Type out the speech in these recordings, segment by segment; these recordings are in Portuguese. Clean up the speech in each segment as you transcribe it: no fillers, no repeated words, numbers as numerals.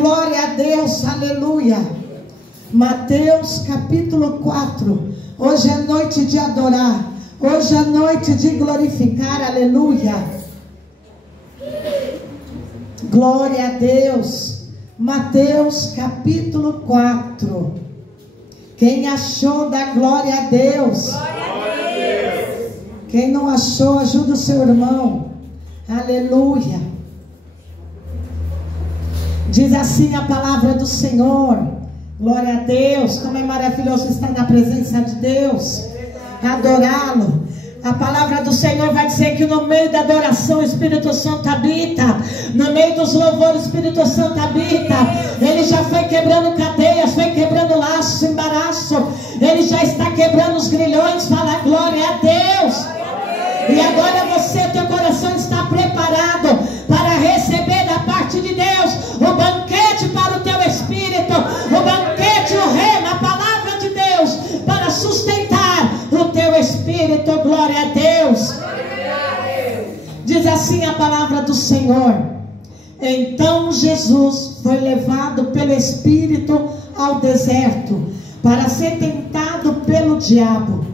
Glória a Deus, aleluia. Mateus capítulo 4. Hoje é noite de adorar. Hoje é noite de glorificar, aleluia. Glória a Deus. Mateus capítulo 4. Quem achou, dá glória a Deus. Glória a Deus. Quem não achou, ajuda o seu irmão. Aleluia. Diz assim a palavra do Senhor. Glória a Deus. Como é maravilhoso estar na presença de Deus, adorá-lo. A palavra do Senhor vai dizer que no meio da adoração o Espírito Santo habita. No meio dos louvores o Espírito Santo habita. Ele já foi quebrando cadeias, foi quebrando laços, embaraço. Ele já está quebrando os grilhões. Fala glória a Deus. E agora você, teu coração está preparado para receber da parte de Deus o banquete para o teu espírito, o banquete, o rema, a palavra de Deus para sustentar o teu espírito. Glória a Deus. Diz assim a palavra do Senhor. Então Jesus foi levado pelo Espírito ao deserto para ser tentado pelo diabo.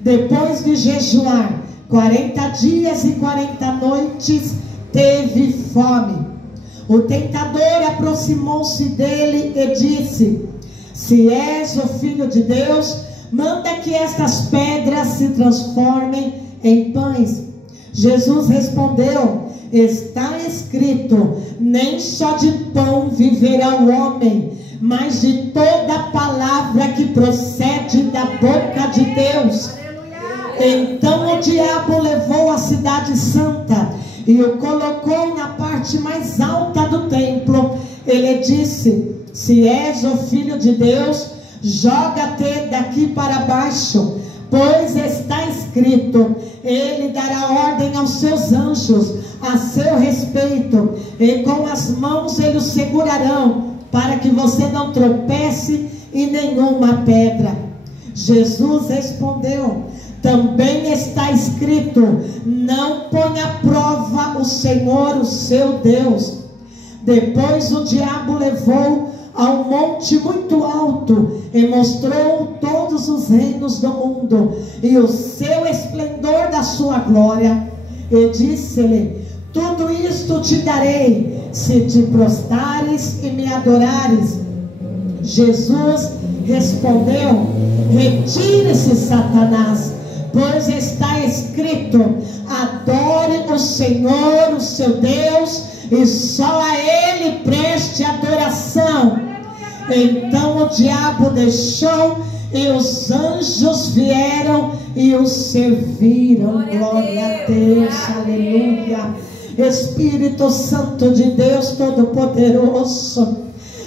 Depois de jejuar 40 dias e 40 noites, teve fome. O tentador aproximou-se dele e disse: se és o Filho de Deus, manda que estas pedras se transformem em pães. Jesus respondeu: está escrito, nem só de pão viverá o homem, mas de toda palavra que procede da boca de Deus. Então o diabo levou a cidade santa e o colocou na parte mais alta do templo. Ele disse: se és o Filho de Deus, joga-te daqui para baixo, pois está escrito, ele dará ordem aos seus anjos a seu respeito, e com as mãos eles o segurarão, para que você não tropece em nenhuma pedra. Jesus respondeu: também está escrito, não ponha à prova o Senhor, o seu Deus. Depois o diabo levou a um monte muito alto e mostrou todos os reinos do mundo e o seu esplendor da sua glória, e disse-lhe: tudo isto te darei, se te prostrares e me adorares. Jesus respondeu: retire-se, Satanás, pois está escrito, adore o Senhor, o seu Deus, e só a Ele preste adoração. Então o diabo deixou e os anjos vieram e o serviram. Glória a Deus, aleluia. Espírito Santo de Deus Todo-Poderoso,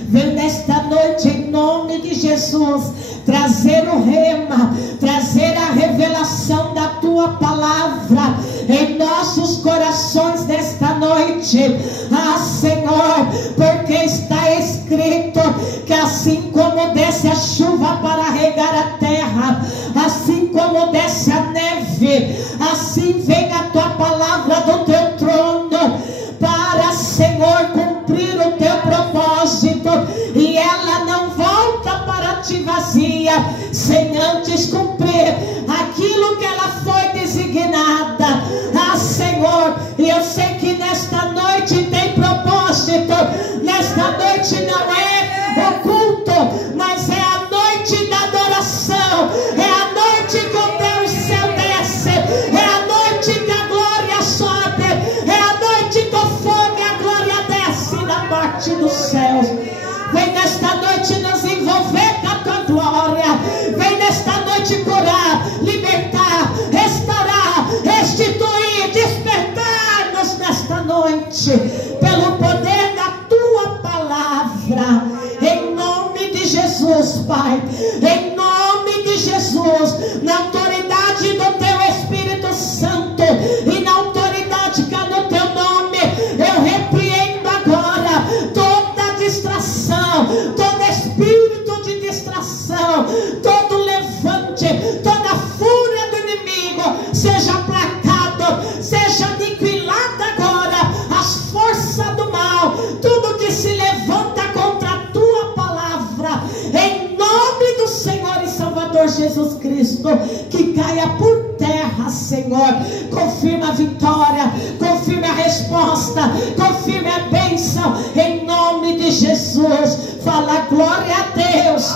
vem nesta noite em nome de Jesus trazer o rema, trazer a revelação da tua palavra em nossos corações nesta noite. Ah, Senhor, porque está escrito que assim como desce a chuva para regar a terra, assim como desce a neve, assim vem a tua palavra do teu trono para, Senhor, cumprir o teu propósito, e ela não volta para ti vazia, sem antes cumprir aquilo que ela foi designada. Ah, Senhor, e eu sei que nesta noite tem propósito, nesta noite não é o culto, mas é a noite da adoração, é a noite que o teu céu desce, é a noite que a glória sobe, é a noite que o fogo e a glória desce da parte dos céus. Vem nesta noite nos envolver com a tua glória, vem nesta noite curar, libertar, restaurar, restituir, despertar-nos nesta noite pelo poder da tua palavra, em nome de Jesus, Pai, em nome de Jesus, na autoridade do teu Espírito Santo e na autoridade que há no teu nome, eu repreendo agora toda distração, todo espírito de distração, todo levante, toda fúria do inimigo seja aplacado, seja aniquilada agora as forças do mal, tudo que se levanta contra Jesus Cristo, que caia por terra, Senhor. Confirma a vitória, confirme a resposta, confirme a bênção, em nome de Jesus. Fala glória a Deus.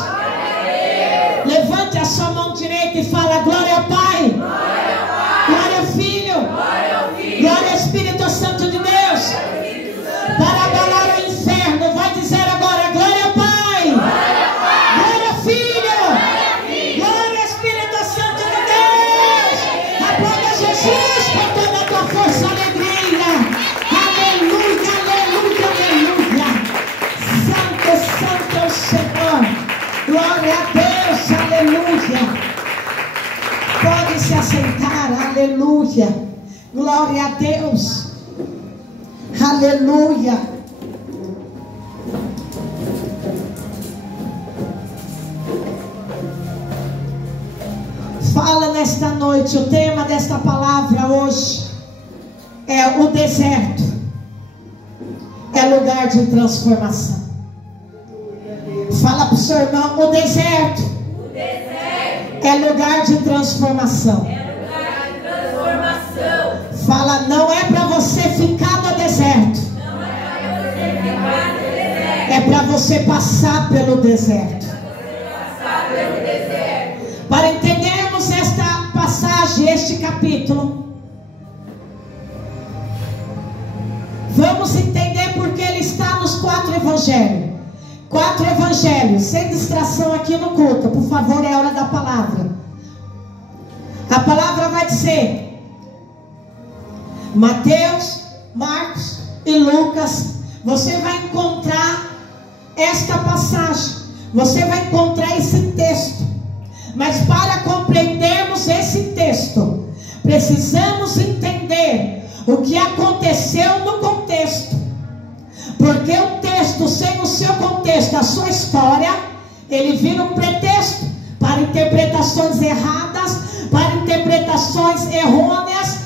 Levante a sua mão direita e fala glória ao Pai, glória ao Filho, glória ao Espírito Santo de Deus. Para abalar o inferno, vai dizer agora glória ao Pai, glória ao Filho, glória ao Espírito Santo de Deus. Aplauda Jesus com toda a tua força, alegria. Aleluia, aleluia, aleluia. Santo, santo é o Senhor. Glória a Deus, aleluia. Pode se assentar, aleluia. Glória a Deus, aleluia. Fala nesta noite, o tema desta palavra hoje é o deserto. É lugar de transformação. Fala para o seu irmão, o deserto é lugar de transformação. Fala, não é para você ficar no deserto, é para você passar pelo deserto. Para entendermos esta passagem, este capítulo, vamos entender porque ele está nos 4 evangelhos. 4 evangelhos, sem distração aqui no culto, por favor, é hora da palavra. A palavra vai dizer Mateus, Marcos e Lucas. Você vai encontrar esta passagem, você vai encontrar esse texto. Mas para compreendermos esse texto, precisamos entender o que aconteceu no contexto. Porque o texto, sem o seu contexto, a sua história, ele vira um pretexto para interpretações erradas, para interpretações errôneas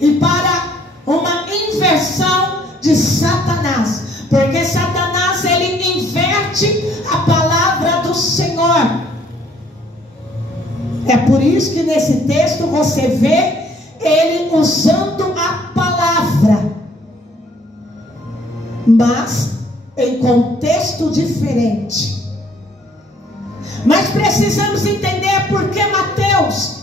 e para uma inversão de Satanás. Porque Satanás, ele inverte a palavra do Senhor. É por isso que nesse texto você vê ele usando a palavra, mas em contexto diferente. Mas precisamos entender por que Mateus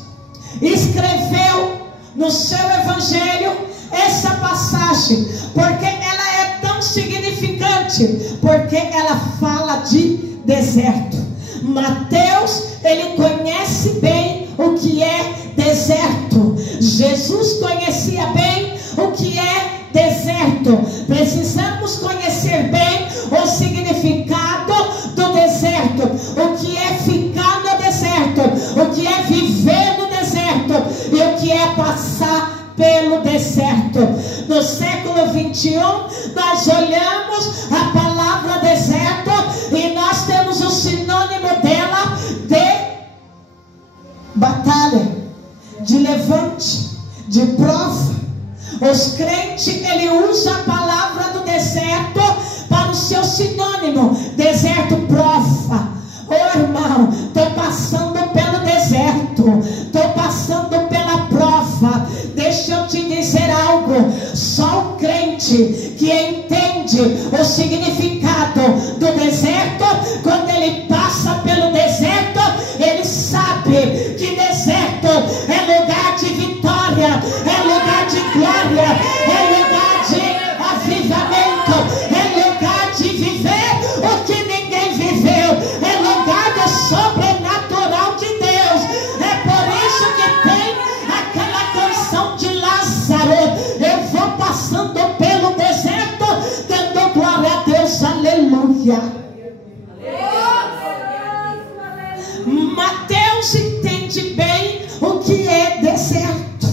escreveu no seu evangelho essa passagem, porque ela é tão significante, porque ela fala de deserto. Mateus, ele conhece bem o que é deserto. Jesus conhecia bem o que é deserto. Precisamos conhecer bem o significado do deserto, o que é ficar no deserto, o que é viver no deserto e o que é passar pelo deserto. No século 21 nós olhamos a palavra deserto e nós temos o sinônimo dela de batalha, de levante, de prova. Os crentes, ele usa a palavra do deserto para o seu sinônimo. Deserto, prova. Oh irmão, estou passando pelo deserto, estou passando pela prova. Deixa eu te dizer algo. Só o crente que entende o significado do deserto, quando ele passa pelo deserto, ele sabe que deserto é lugar de vitória, é lugar de glória, é lugar de avivamento, é lugar de viver o que ninguém viveu, é lugar do sobrenatural de Deus. É por isso que tem aquela canção de Lázaro: eu vou passando pelo deserto, dando glória a Deus, aleluia. Mateus entende bem o que é deserto,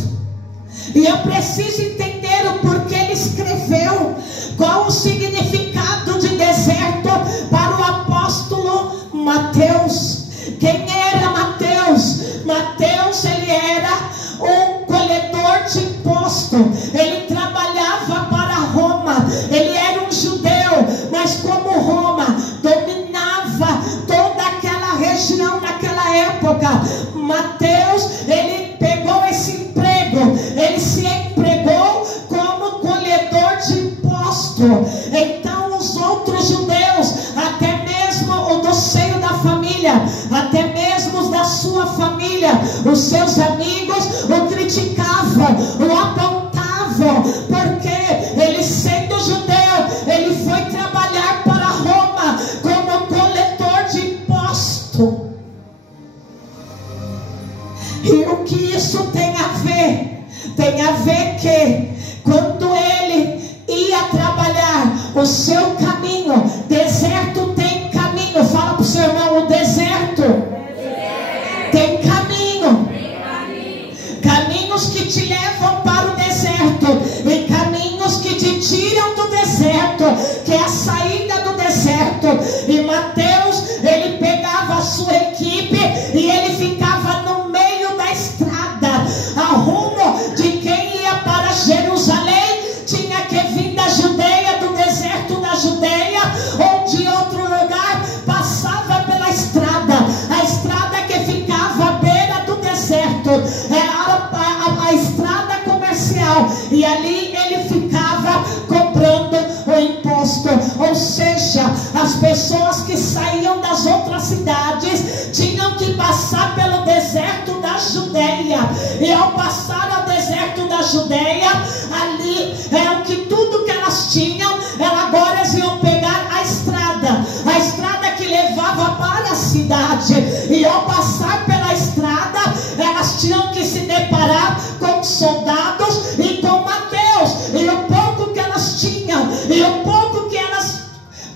e eu preciso entender o porquê ele escreveu, qual o significado de deserto para o apóstolo Mateus. Quem era Mateus? Mateus, ele era um colhedor de imposto, ele trabalhava para Roma, ele era um judeu, mas como Roma dominava toda aquela região naquela época, época, Mateus, ele pegou esse emprego, ele se empregou como colhedor de imposto. Então os outros judeus, até mesmo o do seio da família, até mesmo os da sua família, os seus amigos o criticavam, o apontavam, porque ele, sendo judeu, ele foi trabalhar para Roma como coletor de imposto. E o que isso tem a ver? Tem a ver que quando ele ia trabalhar o seu caminho, deserto tem caminho. Fala para o seu irmão: o deserto tem caminho. Caminhos que te levam para o deserto e caminhos que te tiram do deserto, que é a saída do deserto. E Mateus, ele pegava a sua equipe e ele ficava no meio da estrada, a rumo de quem ia para Jerusalém. Tinha que vir da Judeia, do deserto da Judeia, ou de outro lugar, passava pela estrada, a estrada que ficava à beira do deserto, a estrada comercial, e ali ele ficava cobrando o imposto. Ou seja, as pessoas que saíam das outras cidades tinham que passar pelo deserto da Judeia, e ao passar ao deserto da Judeia, ali é o que tudo que elas tinham, elas agora iam pegar a estrada que levava para a cidade, e ao passar pela estrada, elas tinham que se deparar com soldados e com Mateus, e o pouco que elas tinham, e o pouco que elas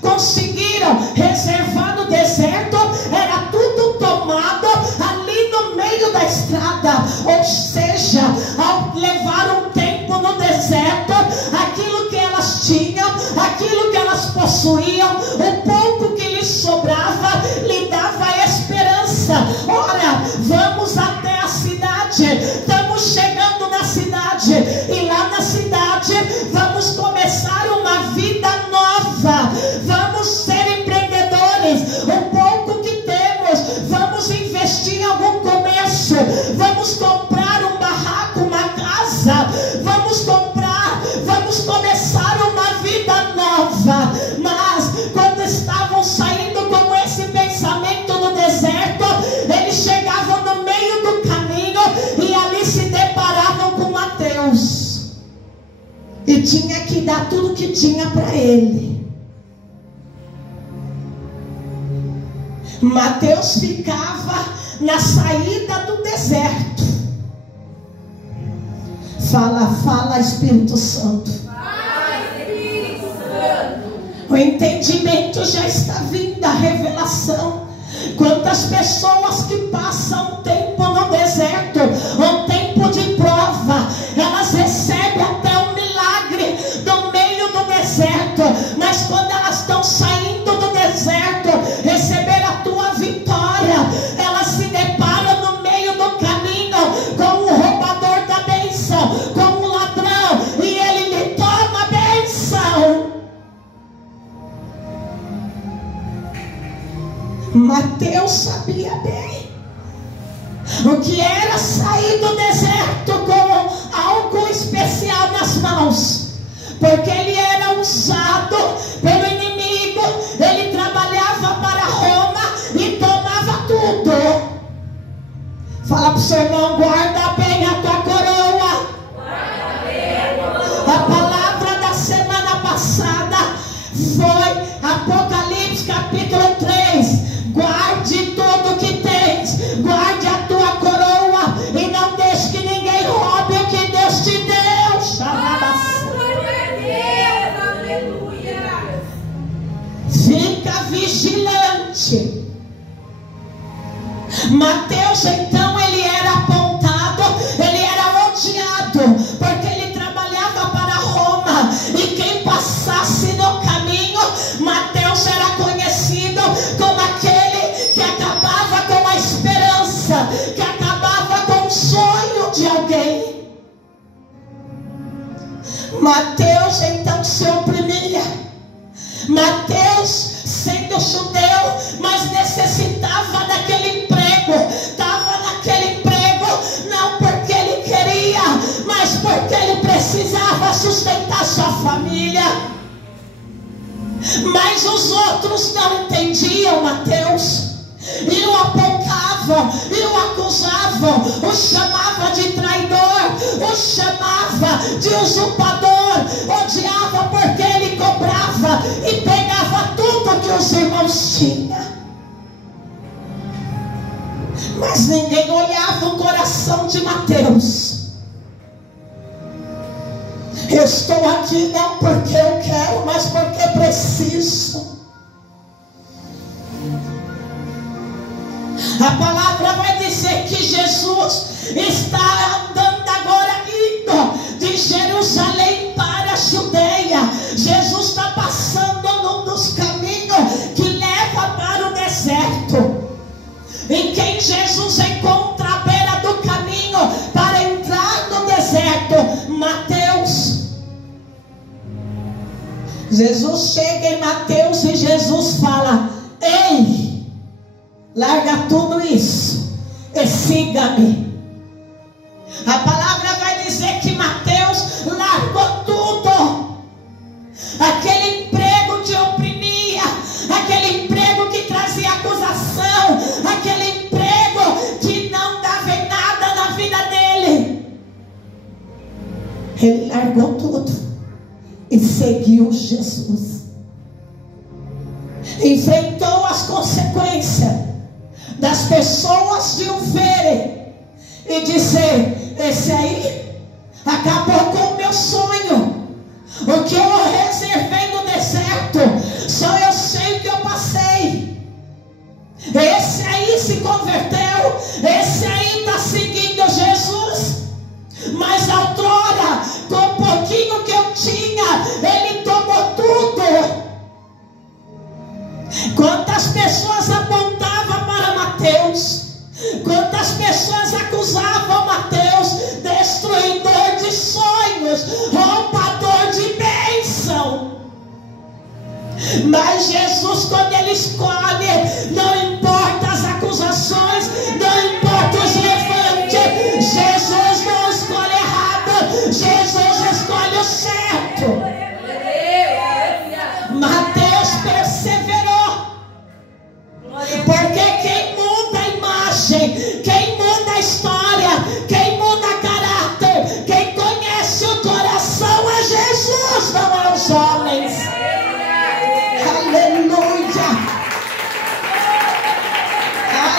conseguiram reservar no deserto, era tudo tomado ali no meio da estrada. Ou seja, ao levar um tempo no deserto, aquilo que elas tinham, aquilo que elas possuíam, o pouco que lhes sobrava, lhe dava esperança. Ora, vamos até a cidade, estamos chegando na cidade, e lá na cidade vamos começar uma vida nova, vamos ser empreendedores. O pouco que temos, vamos investir em algum comércio, vamos comprar um barraco, uma casa, vamos começar uma vida nova. Mas quando estavam saindo com esse pensamento no deserto, eles chegavam no meio do caminho e ali se deparavam com Mateus, e tinha que dar tudo que tinha para ele. Mateus ficava na saída do deserto. Fala Espírito Santo. O entendimento já está vindo, a revelação. Quantas pessoas que passam um tempo no deserto, um tempo de prova, elas recebem até um milagre no meio do deserto, mas quando elas estão saindo do deserto, receber a tua vitória, elas se deparam no meio do caminho com o roubador da bênção, com o ladrão, e ele lhe toma a bênção. Mateus sabia bem o que era sair do deserto com algo especial nas mãos, porque ele era usado pelo inimigo, ele trabalhava para Roma e tomava tudo. Fala para o seu irmão: guarda bem a tua coroa. A palavra da semana passada foi Apocalipse capítulo 3. Guarde tudo que tens, guarde a tua coroa, e não deixe que ninguém roube o que Deus te deu. Aleluia. Fica vigilante. Mateus, então, ele era apontado, ele era odiado, porque ele trabalhava para Roma, e quem passasse no caminho, Mateus era conhecido como aquele que acabava com a esperança, que acabava com o sonho de alguém. Mateus então se oprimia. Mateus, sendo judeu, mas necessitava daquele emprego, estava família. Mas os outros não entendiam Mateus, e o apontavam, e o acusavam, o chamava de traidor, o chamava de usurpador, odiava porque ele cobrava e pegava tudo que os irmãos tinham. Mas ninguém olhava o coração de Mateus. Eu estou aqui não porque eu quero, mas porque preciso. A palavra vai dizer que Jesus está andando agora, indo de Jerusalém para a Judeia. Jesus está passando num dos caminhos que leva para o deserto. E quem Jesus encontra à beira do caminho para entrar no deserto? Mateus. Jesus chega em Mateus e Jesus fala: ei, larga tudo isso e siga-me. A palavra vai dizer que Mateus largou tudo. Aquele emprego que oprimia, aquele emprego que trazia acusação, aquele emprego que não dava em nada na vida dele. Ele largou tudo e seguiu Jesus. Enfrentou as consequências das pessoas de o verem e dizer: esse aí acabou com o meu sonho. O que eu reservei no deserto, só eu sei o que eu passei. Esse aí se converteu, esse aí está seguindo Jesus. Mas outrora, com o pouquinho que eu tinha, ele tomou tudo. Quantas pessoas apontavam para Mateus, quantas pessoas acusavam Mateus, destruidor de sonhos, roubador de bênção. Mas Jesus, quando ele escolhe, não importa as acusações, não importa os levantes, Jesus não escolhe errado, Jesus escolhe o certo. Mateus perseverou, porque quem muda a imagem, quem muda a história, quem muda caráter, quem conhece o coração é Jesus, não é os homens. Aleluia,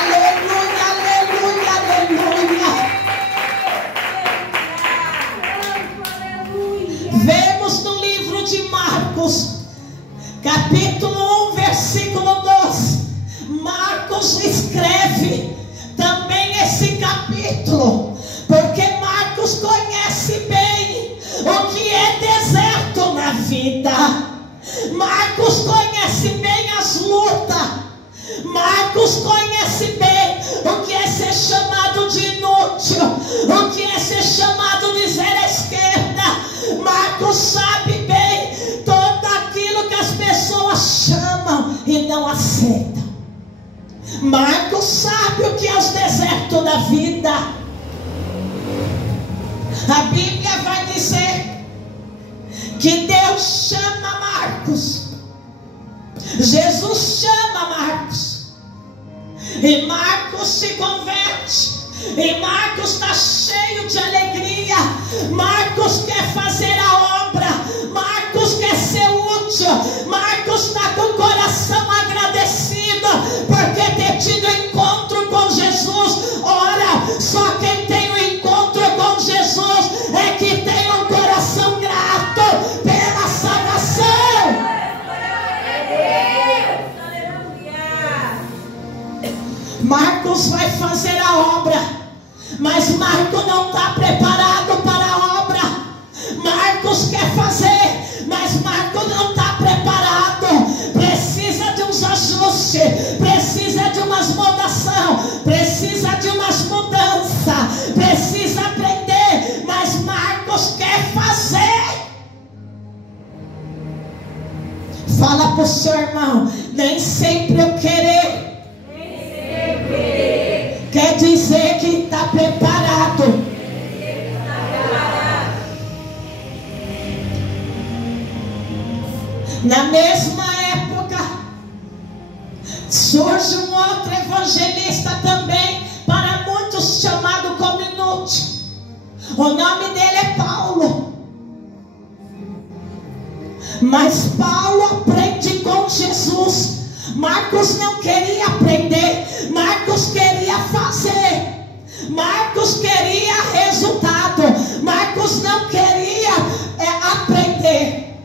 aleluia, aleluia, aleluia. Vemos no livro de Marcos, capítulo 1, versículo 12. Marcos escreve também esse capítulo, porque Marcos conhece bem o que é deserto na vida. Marcos conhece bem as lutas. Marcos conhece bem o que é ser chamado de inútil, o que é ser chamado de zero à esquerda. Marcos sabe bem tudo aquilo que as pessoas chamam e não aceitam. Marcos sabe o que é os desertos da vida. A Bíblia vai dizer que Deus chama Marcos, Jesus chama Marcos, e Marcos se converte, e Marcos está cheio de alegria. Marcos quer fazer a obra, Marcos quer ser útil, Marcos está com o coração agradecido por ter tido encontro com Jesus. Ora, só quem tem um encontro com Jesus é que tem um coração grato pela salvação. Marcos vai fazer a obra, mas Marcos não está preparado para a obra. Marcos quer fazer, mas Marcos não está preparado. Precisa de uns ajustes, precisa de umas mudações, precisa de umas mudanças, precisa aprender, mas Marcos quer fazer. Fala para o seu irmão: nem sempre eu querer quer dizer que está preparado. Surge um outro evangelista também, para muitos chamado como inútil. O nome dele é Paulo. Mas Paulo aprende com Jesus. Marcos não queria aprender, Marcos queria fazer. Marcos queria resultado, Marcos não queria aprender.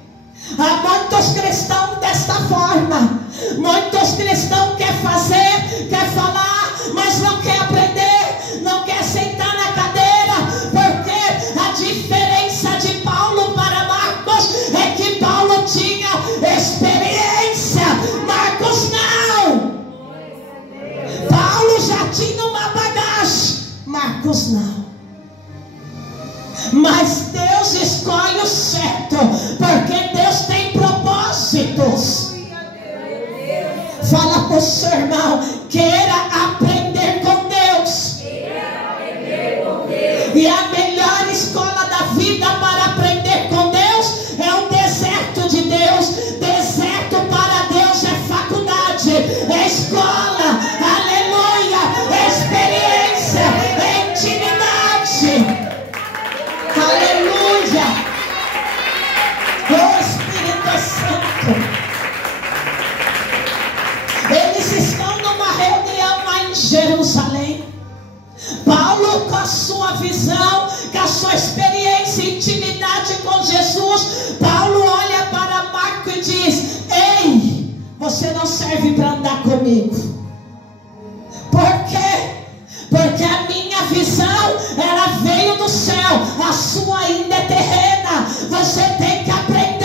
Há muitos cristãos desta forma. Muitos cristãos querem fazer, quer falar, mas não quer aprender, não quer sentar na cadeira, porque a diferença de Paulo para Marcos é que Paulo tinha experiência, Marcos não. Paulo já tinha uma bagagem, Marcos não. Mas Deus escolhe o certo, porque Deus tem propósitos. Fala para o seu irmão, queira aprender com Deus. E a melhor escola da vida para aprender com Deus é o deserto de Deus. Deserto para Deus é faculdade, é escola, aleluia, é experiência, é intimidade. Aleluia. O Espírito Santo. Eles estão numa reunião lá em Jerusalém. Paulo, com a sua visão, com a sua experiência e intimidade com Jesus, Paulo olha para Marcos e diz: ei, você não serve para andar comigo. Por quê? Porque a minha visão, ela veio do céu, a sua ainda é terrena. Você tem que aprender.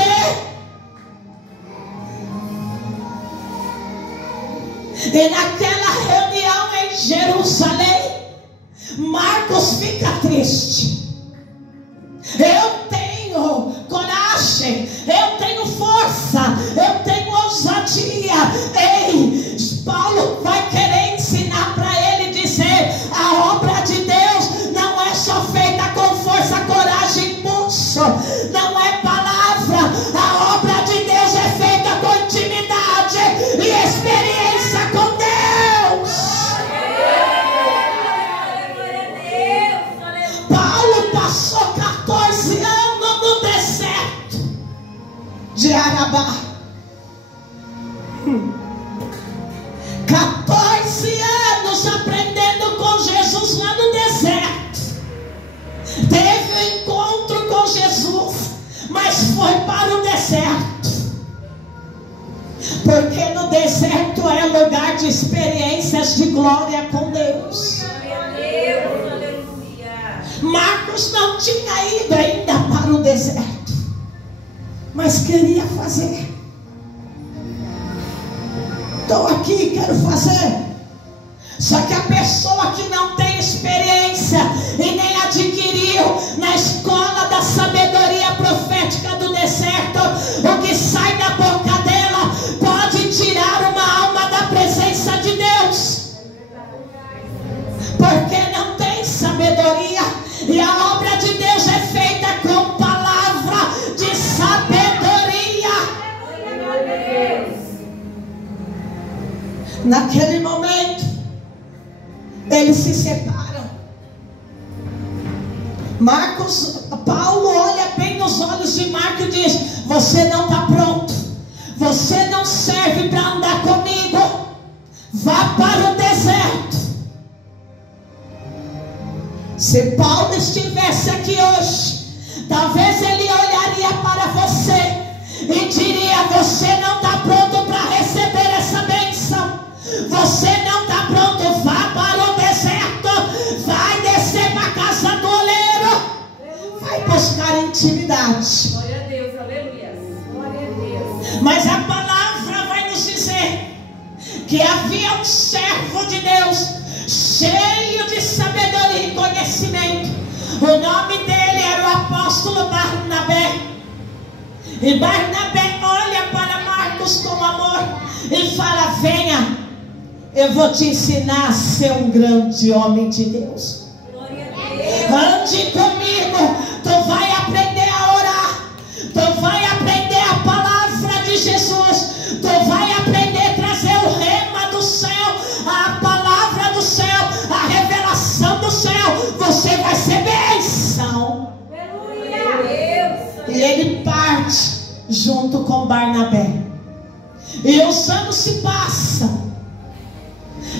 E naquela reunião em Jerusalém, Marcos fica triste. Eu tenho coragem, eu tenho força, eu tenho ousadia. Ei, Paulo vai querer ensinar para ele, dizer: a obra de Deus não é só feita com força, coragem e impulso. Não é palavra. A obra de Deus é feita com intimidade e experiência com Deus. Paulo passou 14 anos no deserto de Arabá. 14 anos aprendendo com Jesus lá no deserto. Teve um encontro com Jesus, mas foi para o deserto. Porque no deserto é lugar de experiências de glória com Deus. Marcos não tinha ido ainda para o deserto, mas queria fazer. Estou aqui, quero fazer. Só que a pessoa que não tem experiência e nem adquiriu na escola da sabedoria profética do deserto, o que sai da boca dela pode tirar uma alma da presença de Deus. Porque não tem sabedoria. E a obra de Deus é feita com palavra de sabedoria. Naquele momento, eles se separam. Paulo olha bem nos olhos de Marcos e diz: você não está pronto, você não serve para andar comigo, vá para o deserto. Se Paulo estivesse aqui hoje, talvez ele olharia para você e diria: você não está pronto para receber essa bênção, você não está pronto, vá para o deserto, vai descer para a casa do oleiro, vai buscar intimidade. Glória a Deus, aleluia. Glória a Deus. Mas a palavra vai nos dizer que havia um servo de Deus cheio de sabedoria e conhecimento. O nome dele era o apóstolo Barnabé. E Barnabé olha para Marcos com amor e fala: venha, eu vou te ensinar a ser um grande homem de Deus. Ande comigo, tu vai aprender a orar, tu vai aprender a palavra de Jesus, tu vai aprender a trazer o rema do Barnabé. E os anos se passam.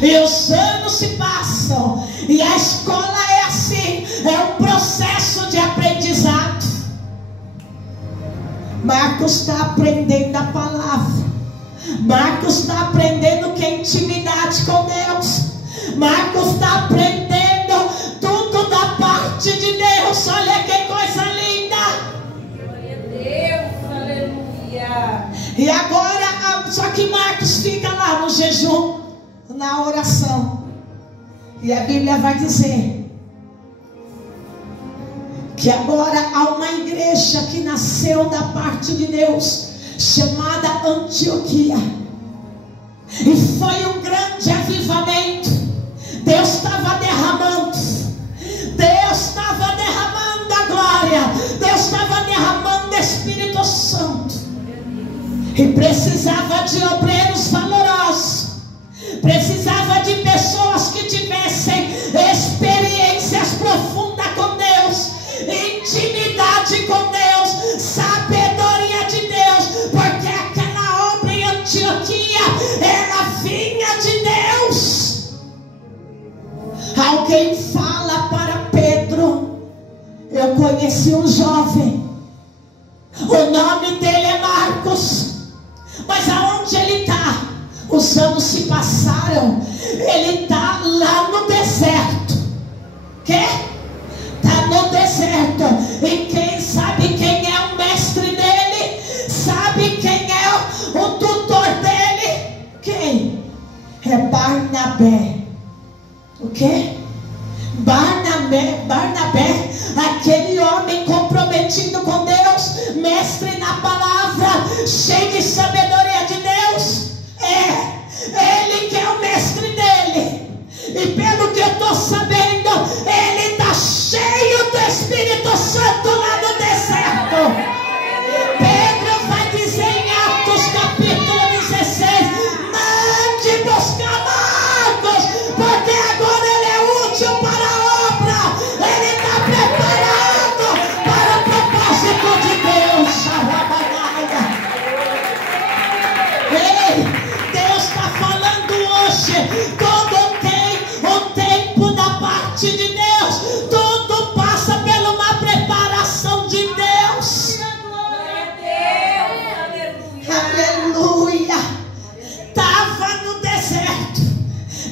E os anos se passam. E a escola é assim. É um processo de aprendizado. Marcos está aprendendo a palavra. Marcos está aprendendo o que é intimidade com Deus. Marcos está aprendendo tudo da parte de Deus. Olha que coisa linda. Glória a Deus, aleluia. E agora, só que Marcos fica lá no jejum, na oração. E a Bíblia vai dizer que agora há uma igreja que nasceu da parte de Deus, chamada Antioquia. E foi um grande avivamento. Deus estava derramando. Deus estava derramando a glória. Deus estava derramando o Espírito Santo. E precisava de obreiros valorosos. Precisava de pessoas que tivessem experiências profundas com Deus, intimidade com Deus, sabedoria de Deus, porque aquela obra em Antioquia, ela vinha de Deus. Alguém fala para Pedro: eu conheci um jovem, o nome dele é Marcos, mas aonde ele está? Os anos se passaram, ele está lá no deserto. Que? Está no deserto. E quem sabe quem é o mestre dele? Sabe quem é o tutor dele? Quem? É Barnabé. O quê? Barnabé, aquele homem comprometido com Deus, mestre na palavra, cheio de sabedoria de Deus. Ele que é o mestre dele. E pelo que eu estou sabendo, ele está cheio do Espírito Santo lá no deserto. Pedro vai dizer em Atos capítulo 16: mande buscar Marcos, porque agora ele é útil para a obra. Ele está preparado para o propósito de Deus. Ei, Deus está falando hoje. Todo tem o tempo da parte de Deus. Tudo passa por uma preparação de Deus. Aleluia. Estava no deserto,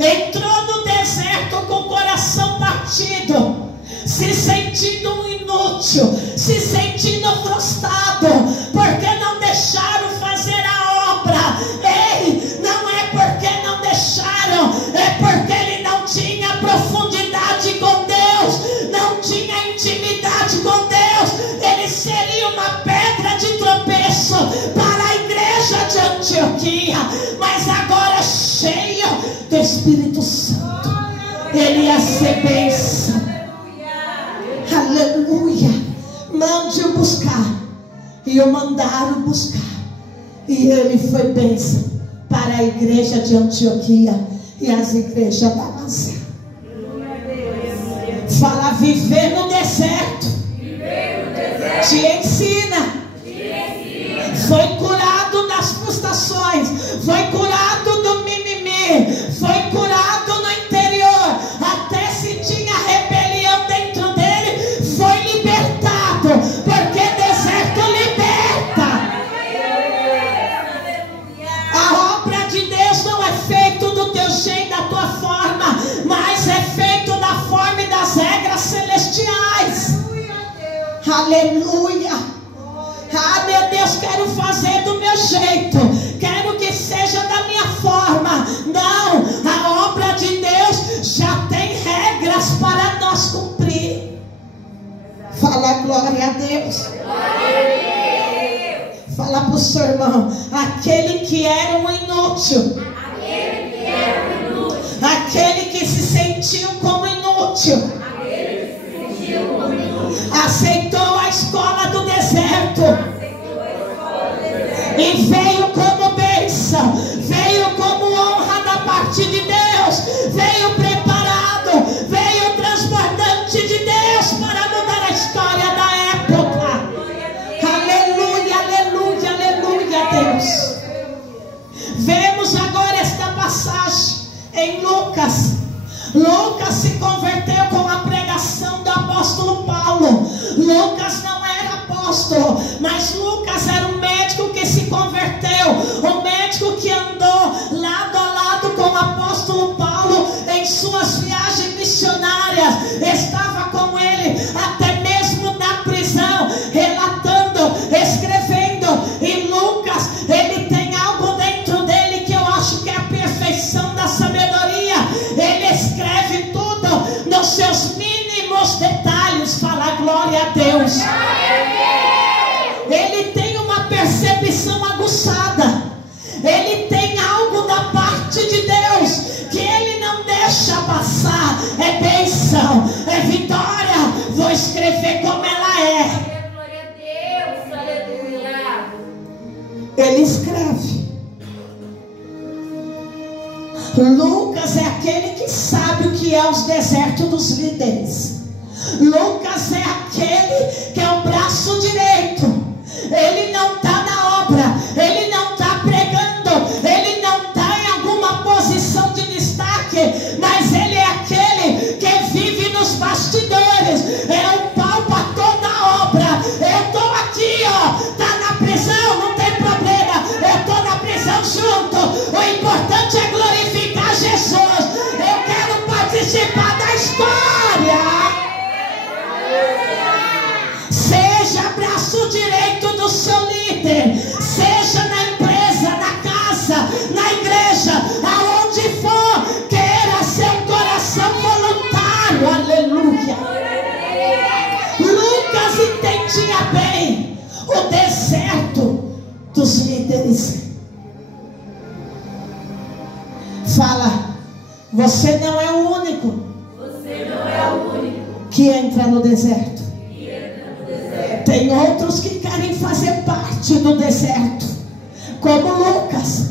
entrou no deserto com o coração partido, se sentindo um inútil, se sentindo frustrado, porque não deixaram fazer a obra. Ei, não é porque não deixaram, é porque ele não tinha profundidade com Deus, não tinha intimidade com Deus. Ele seria uma pedra de tropeço para a igreja de Antioquia, mas agora cheio do Espírito Santo, ele ia ser bênção. Aleluia. Mande-o buscar. E o mandaram buscar. E ele foi bênção para a igreja de Antioquia e as igrejas da Ásia. Fala: viver no deserto te ensina. Foi curado das frustrações, foi curado do mimimi, foi curado no interior, até se tinha rebelião dentro dele, foi libertado, porque deserto liberta. A obra de Deus não é feita do teu jeito, da tua forma, mas é feito da forma e das regras celestiais. Aleluia. Ah, meu Deus, quero fazer do meu jeito, quero que seja da minha forma. Não, a obra de Deus já tem regras para nós cumprir. Fala glória a Deus. Fala para o seu irmão: aquele que era um inútil, aquele que se sentiu como inútil, aceitou a escola do deserto e veio como bênção, veio como honra da parte de Deus, veio preparado, veio transbordante de Deus para mudar a história da época. Aleluia, aleluia, aleluia, Lucas. Lucas se converteu com a pregação do apóstolo Paulo. Lucas não era apóstolo, mas Lucas era um médico que se converteu, um médico que andou lado a lado com o apóstolo Paulo em suas viagens missionárias, estava com ele até mesmo na prisão, relatando, escrevendo. E Lucas, ele tem algo dentro dele que eu acho que é a perfeição da sabedoria. Ele escreve tudo nos seus mínimos detalhes. Fala glória a Deus. Ele tem uma percepção aguçada. Ele tem algo da parte de Deus que ele não deixa passar. É bênção, é vitória. Vou escrever como ela é. Glória a Deus, aleluia. Ele escreve. Lucas é aquele que sabe o que é os desertos dos líderes. Lucas é aquele que é o braço direito. Ele não está na obra, ele não está pregando, ele não está em alguma posição de destaque, mas ele é aquele que vive nos bastidores. É o pau para toda a obra. Eu estou aqui, está na prisão, não tem problema, eu estou na prisão junto. O importante é glorificar Jesus. Eu quero participar da história. Seja braço direito do seu líder, seja na empresa, na casa, na igreja, aonde for, queira ser um coração voluntário. Aleluia. Lucas entendia bem o deserto dos líderes. Fala, você não é o único. Você não é o único Que entra no deserto. que entra no deserto. Tem outros que querem fazer parte do deserto, como Lucas,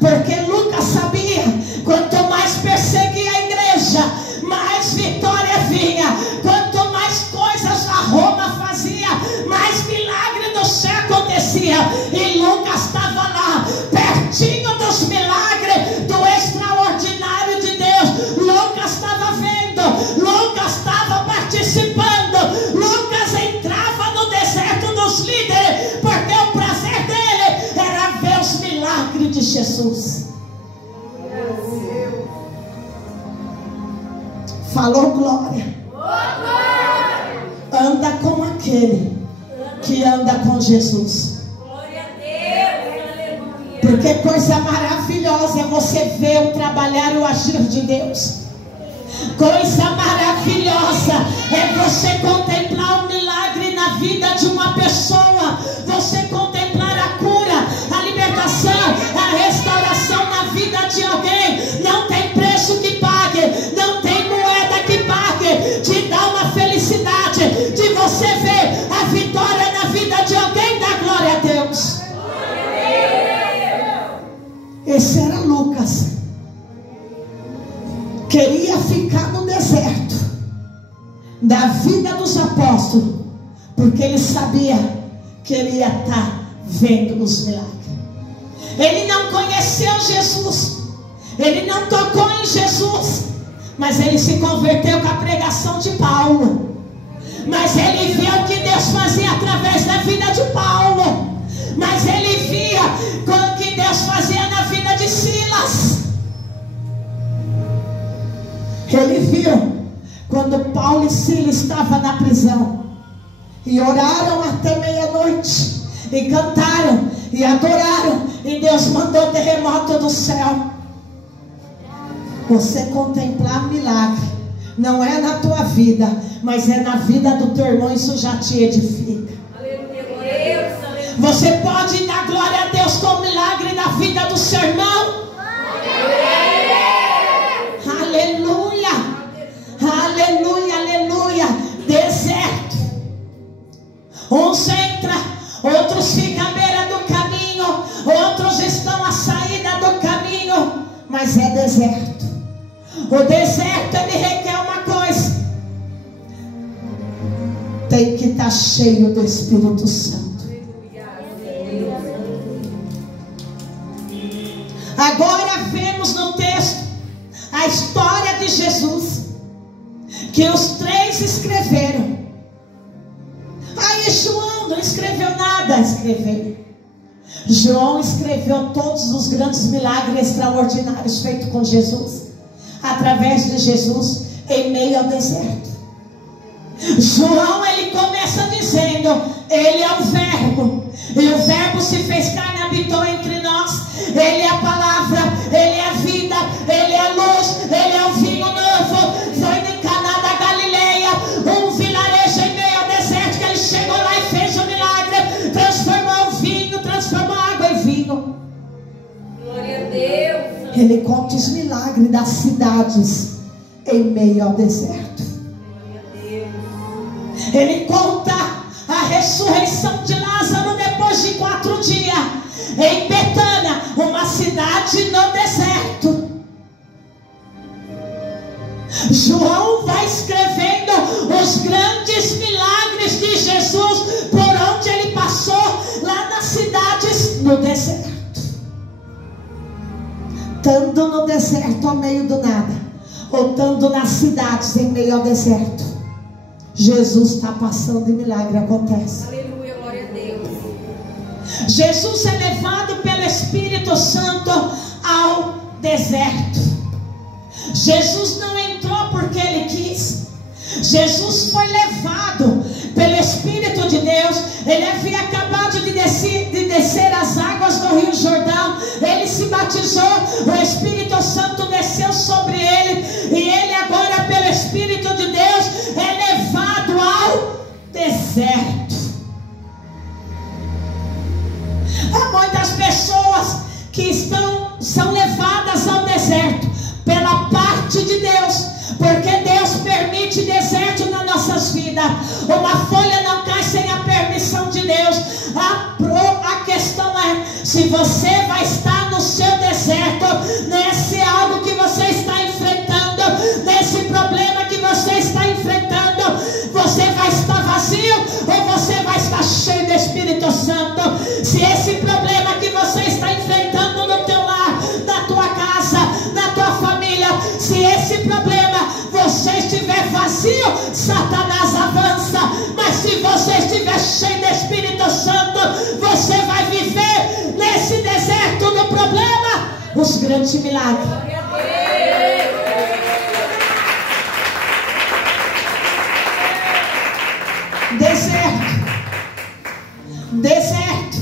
porque Lucas sabia, quanto mais perseguia a igreja, mais vitória vinha. Quanto mais coisas a Roma fazia, mais milagre no céu acontecia. E Lucas estava lá, pertinho dos milagres, do extraordinário de Deus. Lucas estava vendo, Lucas estava participando. Lucas entrava no deserto dos líderes, porque o prazer dele era ver os milagres de Jesus. Falou glória. Anda com aquele que anda com Jesus. Glória a Deus, aleluia. Porque coisa maravilhosa é você ver o trabalhar e o agir de Deus. Coisa maravilhosa é você contemplar o milagre na vida de uma pessoa. Você contemplar a cura, a libertação, a restauração na vida de alguém. Não tem preço que pague, não tem moeda que pague. Te dá uma felicidade de você ver a vitória na vida de alguém. Dá glória a Deus. Esse era Lucas. Queria ficar no deserto da vida dos apóstolos, porque ele sabia que ele ia estar vendo os milagres. Ele não conheceu Jesus, ele não tocou em Jesus, mas ele se converteu com a pregação de Paulo. Mas ele viu o que Deus fazia através da vida de Paulo. Mas ele via o que Deus fazia na vida de Silas. Ele viu quando Paulo e Silas estavam na prisão e oraram até meia-noite, e cantaram e adoraram, e Deus mandou terremoto do céu. Você contemplar milagre não é na tua vida, mas é na vida do teu irmão. Isso já te edifica. Aleluia, Deus, aleluia. Você pode dar glória a Deus com o milagre na vida do seu irmão. Aleluia, aleluia, aleluia. Deserto. Uns entram, outros ficam à beira do caminho, outros estão à saída do caminho, mas é deserto. O deserto, ele requer uma coisa: tem que estar cheio do Espírito Santo. Agora vemos no texto a história escrever. João escreveu todos os grandes milagres extraordinários feitos com Jesus, através de Jesus, em meio ao deserto. João, ele começa dizendo: ele é o verbo, e o verbo se fez carne e habitou entre nós. Ele é a palavra, ele é a vida, ele é a luz, ele é o vinho novo. Foi em Caná da Galileia, um vilarejo em meio ao deserto, que ele chegou lá e fez um milagre, transformou o vinho, transformou a água em vinho. Glória a Deus. Ele conta os milagres das cidades em meio ao deserto. Ele conta a ressurreição de Lázaro depois de 4 dias em Betânia, uma cidade no deserto. João vai escrevendo os grandes milagres de Jesus por onde ele passou, lá nas cidades no deserto. Estando no deserto ao meio do nada, ou estando nas cidades em meio ao deserto, Jesus está passando e milagre acontece. Aleluia, glória a Deus. Jesus é levado pelo Espírito Santo ao deserto. Jesus não entrou porque ele quis. Jesus foi levado pelo Espírito de Deus. Ele havia acabado de descer as águas do Rio Jordão. Ele se batizou, o Espírito Santo desceu sobre ele, e ele agora, pelo Espírito de Deus, é levado ao deserto. Há muitas pessoas que são levadas ao deserto pela parte de Deus, porque Deus permite deserto nas nossas vidas. Uma folha não cai sem a permissão de Deus. A questão é se você vai estar no seu deserto, nesse algo que você está enfrentando, nesse problema que você está enfrentando. Você vai estar vazio ou você vai estar cheio do Espírito Santo? Se esse problema que você está enfrentando no teu lar, na tua casa, na tua família, se esse problema você estiver vazio, Satanás avança. Mas se você estiver cheio do Espírito Santo, você vai viver nesse deserto do problema os grandes milagres. Deserto.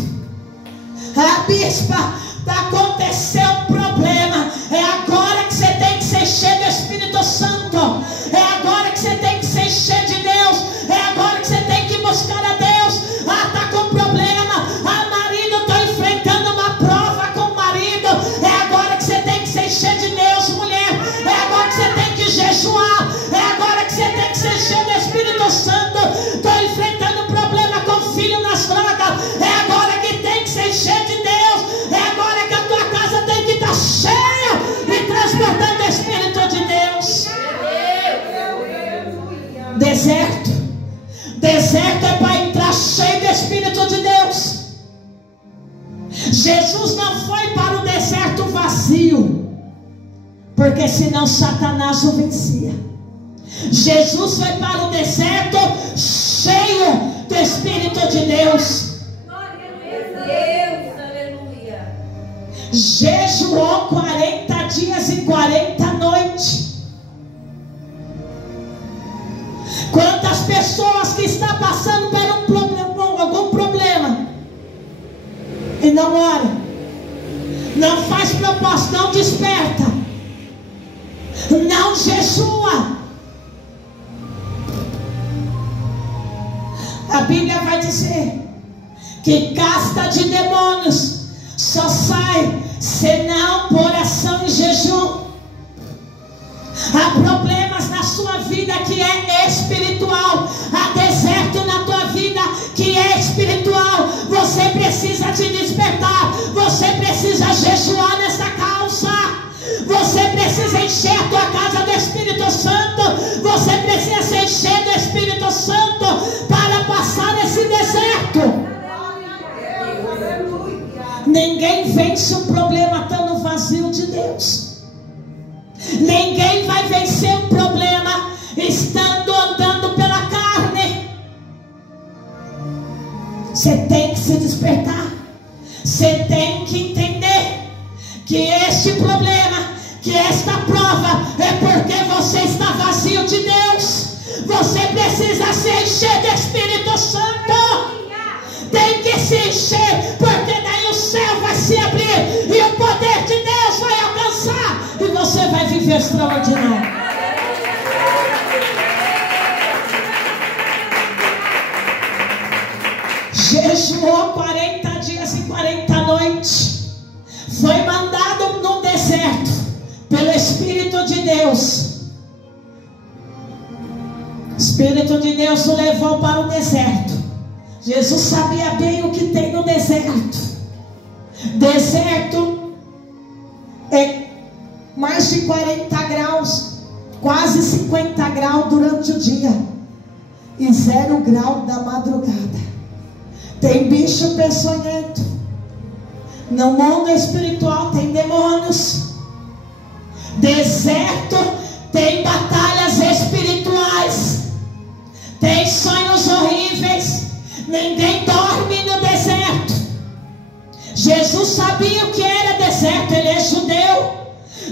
A bispa, aconteceu um problema. É agora que você tem que ser cheio do Espírito Santo. É agora que você tem que ser cheio de Deus. É agora que você tem que buscar a Deus. Está com problema. Marido, estou enfrentando uma prova com o marido. É agora que você tem que ser cheio de Deus, mulher. É agora que você tem que jejuar. É agora que você tem que ser cheio do Espírito Santo. Estou enfrentando problema com o filho nas drogas. É agora que tem que ser cheio de Deus. É agora que a tua casa tem que estar cheia e transportando o Espírito de Deus. Deserto é para entrar cheio do Espírito de Deus. Jesus não foi para o deserto vazio, porque senão Satanás o vencia. Jesus foi para o deserto cheio do Espírito de Deus. Glória a Deus, aleluia. Jejuou 40 dias e 40 noites. Quantas pessoas que estão passando por um problema, algum problema, e não ora, não faz propósito, não desperta, não jejua. A Bíblia vai dizer que casta de demônios só sai senão por oração e jejum. Há problemas na sua vida que é espiritual. Há deserto na tua vida que é espiritual. Você precisa te despertar. Você precisa jejuar nessa causa. Você precisa encher a tua casa do Espírito Santo. Você precisa se encher do Espírito Santo para passar esse deserto. Ninguém vence o problema estando vazio de Deus. Ninguém vai vencer um problema estando andando pela carne. Você tem que se despertar. Você tem que entender que este problema, que esta prova é porque você está vazio de Deus. Você precisa se encher do Espírito Santo. Tem que se encher, porque daí o céu vai se abrir e o poder de Deus vai alcançar e você vai viver extraordinário. Jejuou 40 dias e 40 noites. Foi mandado no deserto pelo Espírito de Deus. O Espírito de Deus o levou para o deserto. Jesus sabia bem o que tem no deserto. Deserto é mais de 40 graus, quase 50 graus durante o dia e 0 grau da madrugada. Tem bicho peçonhento. No mundo espiritual tem demônios. Deserto tem batalhas espirituais. Tem sonhos horríveis. Ninguém dorme no deserto. Jesus sabia o que era deserto. Ele é judeu.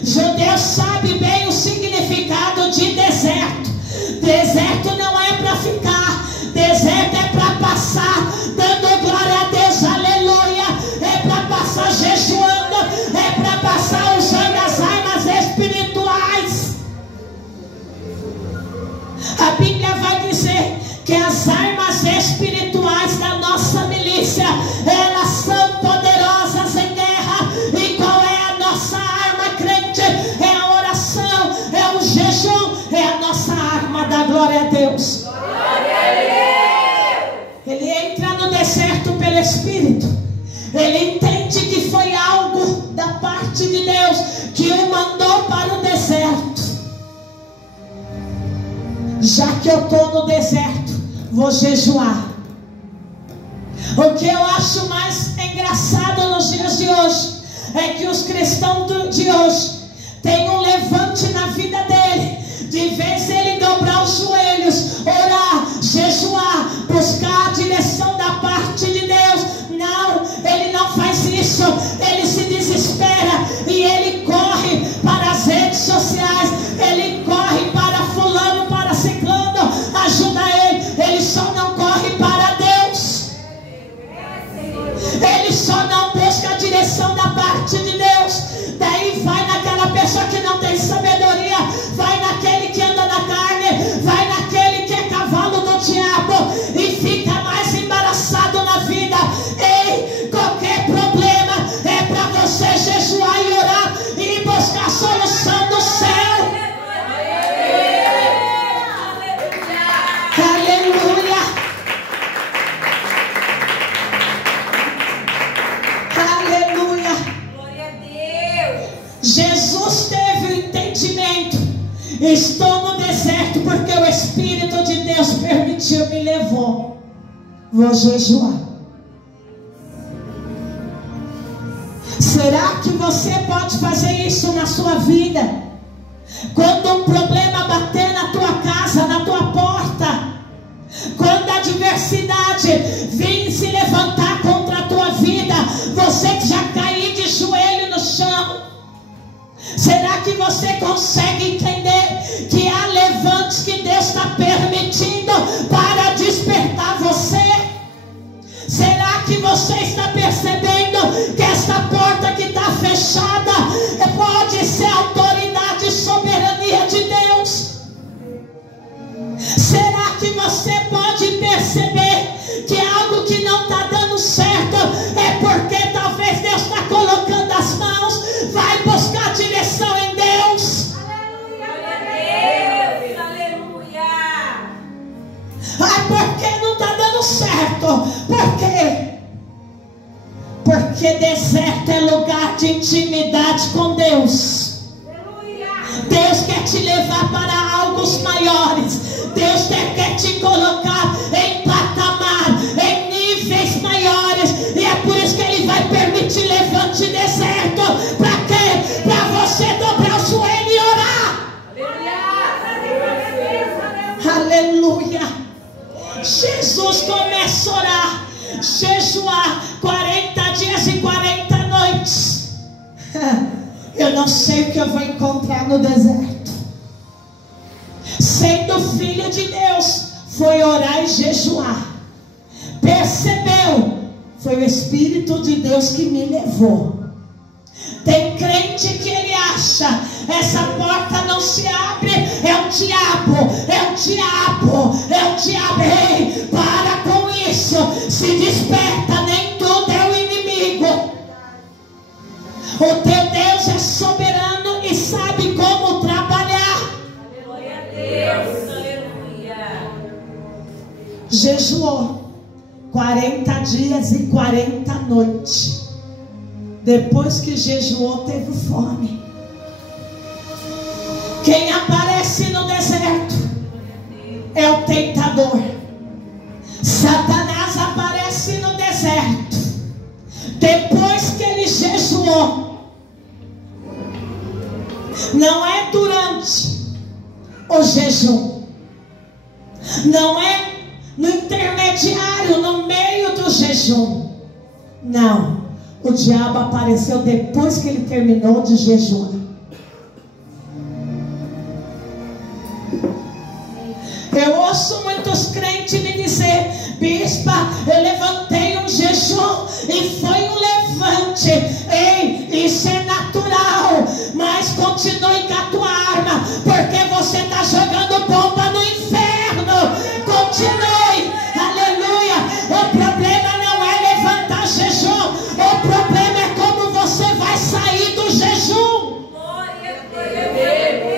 Judeu sabe bem o significado de deserto. Deserto não é para ficar. Deserto é para passar, dando glória a Deus, aleluia. É para passar jejuando, é para passar usando as armas espirituais. A Bíblia vai dizer que as armas espirituais da nossa milícia, elas são poderosas em guerra. E qual é a nossa arma, crente? É a oração, é o jejum, é a nossa arma da glória a Deus. Ele entra no deserto pelo Espírito. Ele entende que foi algo da parte de Deus que o mandou para o deserto. Já que eu estou no deserto, vou jejuar. O que eu acho mais engraçado nos dias de hoje é que os cristãos de hoje têm um levante na vida dele. De vez ele dobrar os joelhos, orar, jejuar, buscar a direção da parte de Deus. Não, ele não faz isso. Ele se desespera e ele corre para as redes sociais. Ele corre para fulano, para ciclano, ajuda ele. Ele só não corre para Deus. Ele só não busca a direção da parte de Deus. Daí vai naquela pessoa que não tem sabedoria, vai naquele que anda na carne, vai naquele que é cavalo do diabo e fica mais embaraçado na vida. Ei, qualquer problema é para você jejuar e orar e buscar a solução do céu. Aleluia. Aleluia. Glória a Deus. Jesus teve o entendimento. Estou no deserto porque o Espírito de Deus permitiu, me levou. Vou jejuar. Será que você pode fazer isso na sua vida? Quando um problema bater na tua casa, na tua porta, quando a adversidade vir se levantar contra a tua vida, você que já caiu de joelho no chão, será que você consegue entender que há levantes que Deus está permitindo para despertar você? Será que você está percebendo que esta porta que está fechada pode ser a autoridade e soberania de Deus? Será que você pode perceber que algo que não está dando certo é porque talvez Deus está colocando as mãos? Vai buscar direção em Deus. Aleluia. Deus. Aleluia. Ai, por que não está dando certo? Por quê? Porque deserto é lugar de intimidade com Deus. Aleluia. Deus quer te levar para algo maiores. Deus quer te colocar em patamar, em níveis maiores. E é por isso que Ele vai permitir levante deserto. Para quê? Para você dobrar o joelho e orar. Aleluia. Aleluia. Jesus começa a orar. sei o que eu vou encontrar no deserto. Sendo filho de Deus, foi orar e jejuar. Percebeu? Foi o Espírito de Deus que me levou. Tem crente que ele acha, essa porta não se abre, é o diabo, é o diabo, é o diabo. Ei, para com isso, se desperta, nem tudo é o inimigo. O teu Deus é soberano e sabe como trabalhar. Glória a Deus, aleluia. Jejuou 40 dias e 40 noites. Depois que jejuou, teve fome. Quem aparece no deserto é o tentador. Satanás aparece no deserto depois que ele jejuou. Não é durante o jejum, não é no intermediário, no meio do jejum. Não, o diabo apareceu depois que ele terminou de jejuar. Eu ouço muitos crentes me dizer: bispa, eu levantei um jejum e foi um levante. Ei, isso é natural, mas continue com a tua arma, porque você está jogando bomba no inferno. Continue, aleluia. O problema não é levantar jejum, o problema é como você vai sair do jejum. Glória a Deus.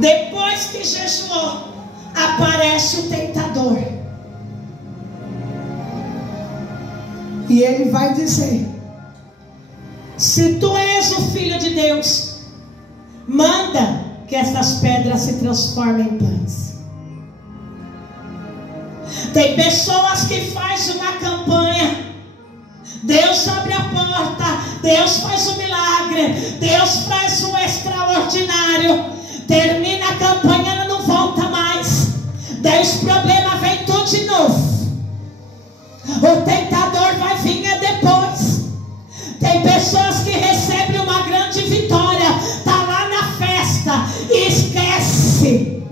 Depois que jejuou, aparece o tentador. E ele vai dizer: se tu és o filho de Deus, manda que estas pedras se transformem em pães. Tem pessoas que fazem uma campanha, Deus abre a porta, Deus faz um milagre, Deus faz um extraordinário. Termina a campanha, ela não volta mais. Daí os problemas vêm tudo de novo. O tentador vai vir depois. Tem pessoas que recebem uma grande vitória, está lá na festa e esquece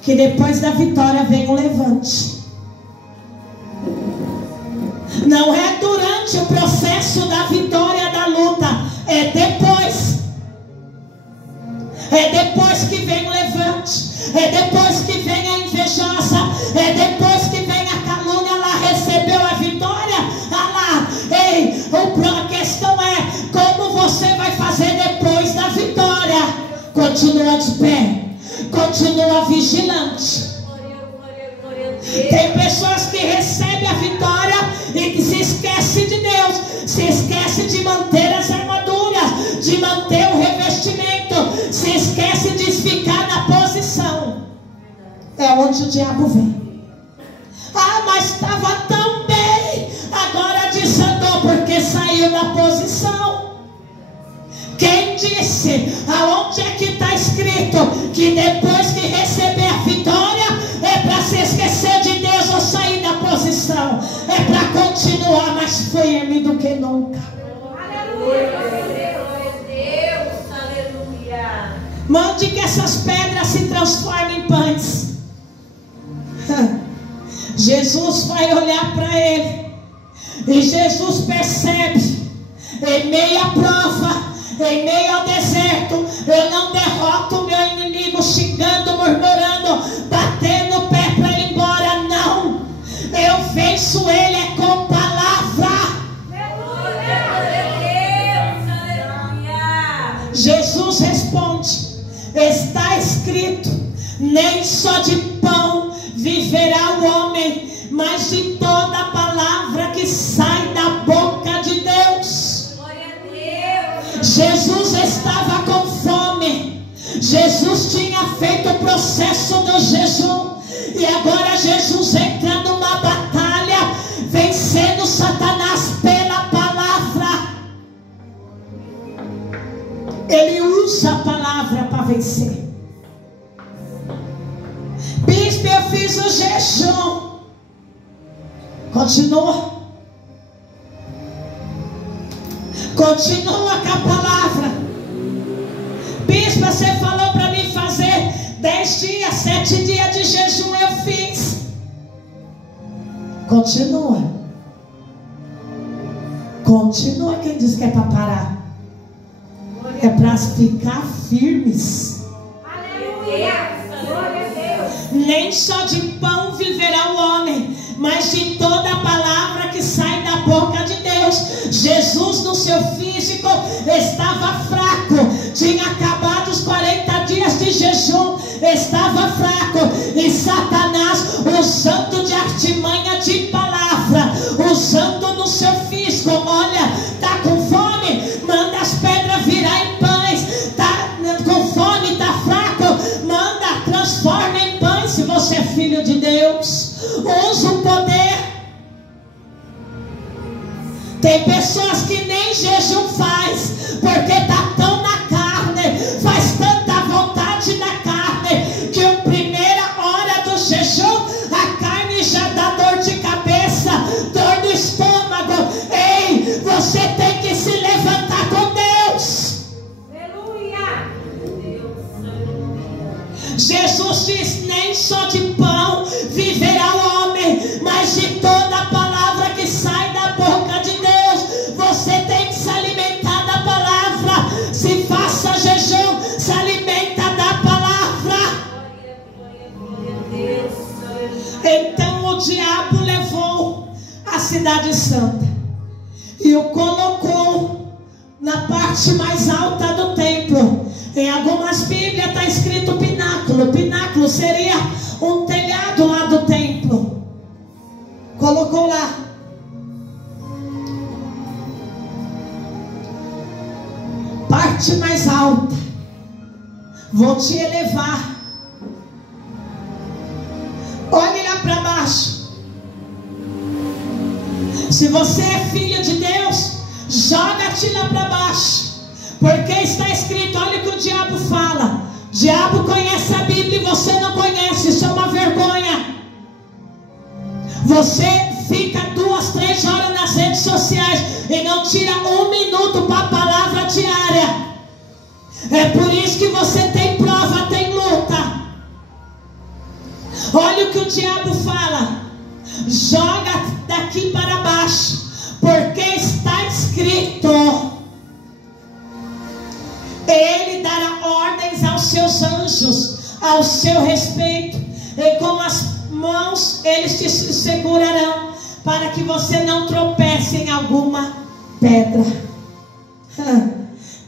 que depois da vitória vem o levante. Não é durante o processo da vitória, da luta, é depois. É depois que vem o levante, é depois que vem a invejosa, é depois que vem a calúnia. Ela recebeu a vitória, lá. Ei, a questão é como você vai fazer depois da vitória. Continua de pé, continua vigilante. Tem pessoas que recebem a vitória e se esquecem de Deus, se esquecem de manter as armaduras, de manter o revestimento, se esquece de ficar na posição. É onde o diabo vem. Ah, mas estava tão bem, agora desandou porque saiu da posição. Quem disse? Aonde é que está escrito que depois que receber a vitória é para se esquecer de Deus ou sair da posição? É para continuar mais firme do que nunca. Aleluia. Mande que essas pedras se transformem em pães. Jesus vai olhar para ele e Jesus percebe, em meio à prova, em meio ao deserto, eu não derroto o meu inimigo xingando, murmurando, batendo o pé para ele ir embora. Não, eu venço ele é com palavra. Jesus responde: está escrito, nem só de pão viverá o homem, mas de toda a palavra que sai da boca de Deus. Jesus estava com fome. Jesus tinha feito o processo do jejum e agora Jesus entra numa batalha, vencendo Satanás pela palavra. Ele usa a palavra para vencer. Bispo, eu fiz o jejum. Continua. Continua com a palavra. Bispa, você falou para mim fazer 10 dias, 7 dias de jejum, eu fiz. Continua. Continua. Quem diz que é para parar? É para ficar firmes. Aleluia. Glória a Deus. Nem só de pão viverá o homem, mas de toda a palavra que sai da boca de Deus. Jesus, no seu físico, estava fraco. Tinha acabado os 40 dias de jejum. Estava fraco. E Satanás, usando de artimanha de palavra, usando no seu físico. Olha, está com fome? Manda as pedras virar em pães. Está com fome? Está fraco? Manda, transforma em pães. Se você é filho de Deus, usa o poder. Tem pessoas que nem jejum faz, porque está tão na carne, faz tanta vontade na carne, que a primeira hora do jejum, a carne já dá dor de cabeça, dor no estômago. Ei, você tem que se levantar com Deus. Aleluia. Jesus diz: nem só de pão viverá o homem, mas de toda a palavra que sai da boca de Deus. Você tem que se alimentar da palavra. Se faça jejum, se alimenta da palavra. Glória a Deus. Então o diabo levou a cidade santa e o colocou na parte mais alta do templo. Em algumas Bíblias está escrito pináculo. Pináculo seria um telhado lá do templo. Colocou lá. Parte mais alta. Vou te elevar. Olhe lá para baixo. Se você é filho de Deus, joga-te lá para baixo. Porque está escrito, olha o que o diabo fala. O diabo conhece a Bíblia e você não conhece. Isso é uma vergonha. Você fica 2, 3 horas nas redes sociais e não tira 1 minuto para a palavra diária. É por isso que você tem prova, tem luta. Olha o que o diabo fala. Joga daqui para baixo, porque está escrito: ele dará ordens aos seus anjos ao seu respeito, e com as mãos eles te segurarão, para que você não tropece em alguma pedra.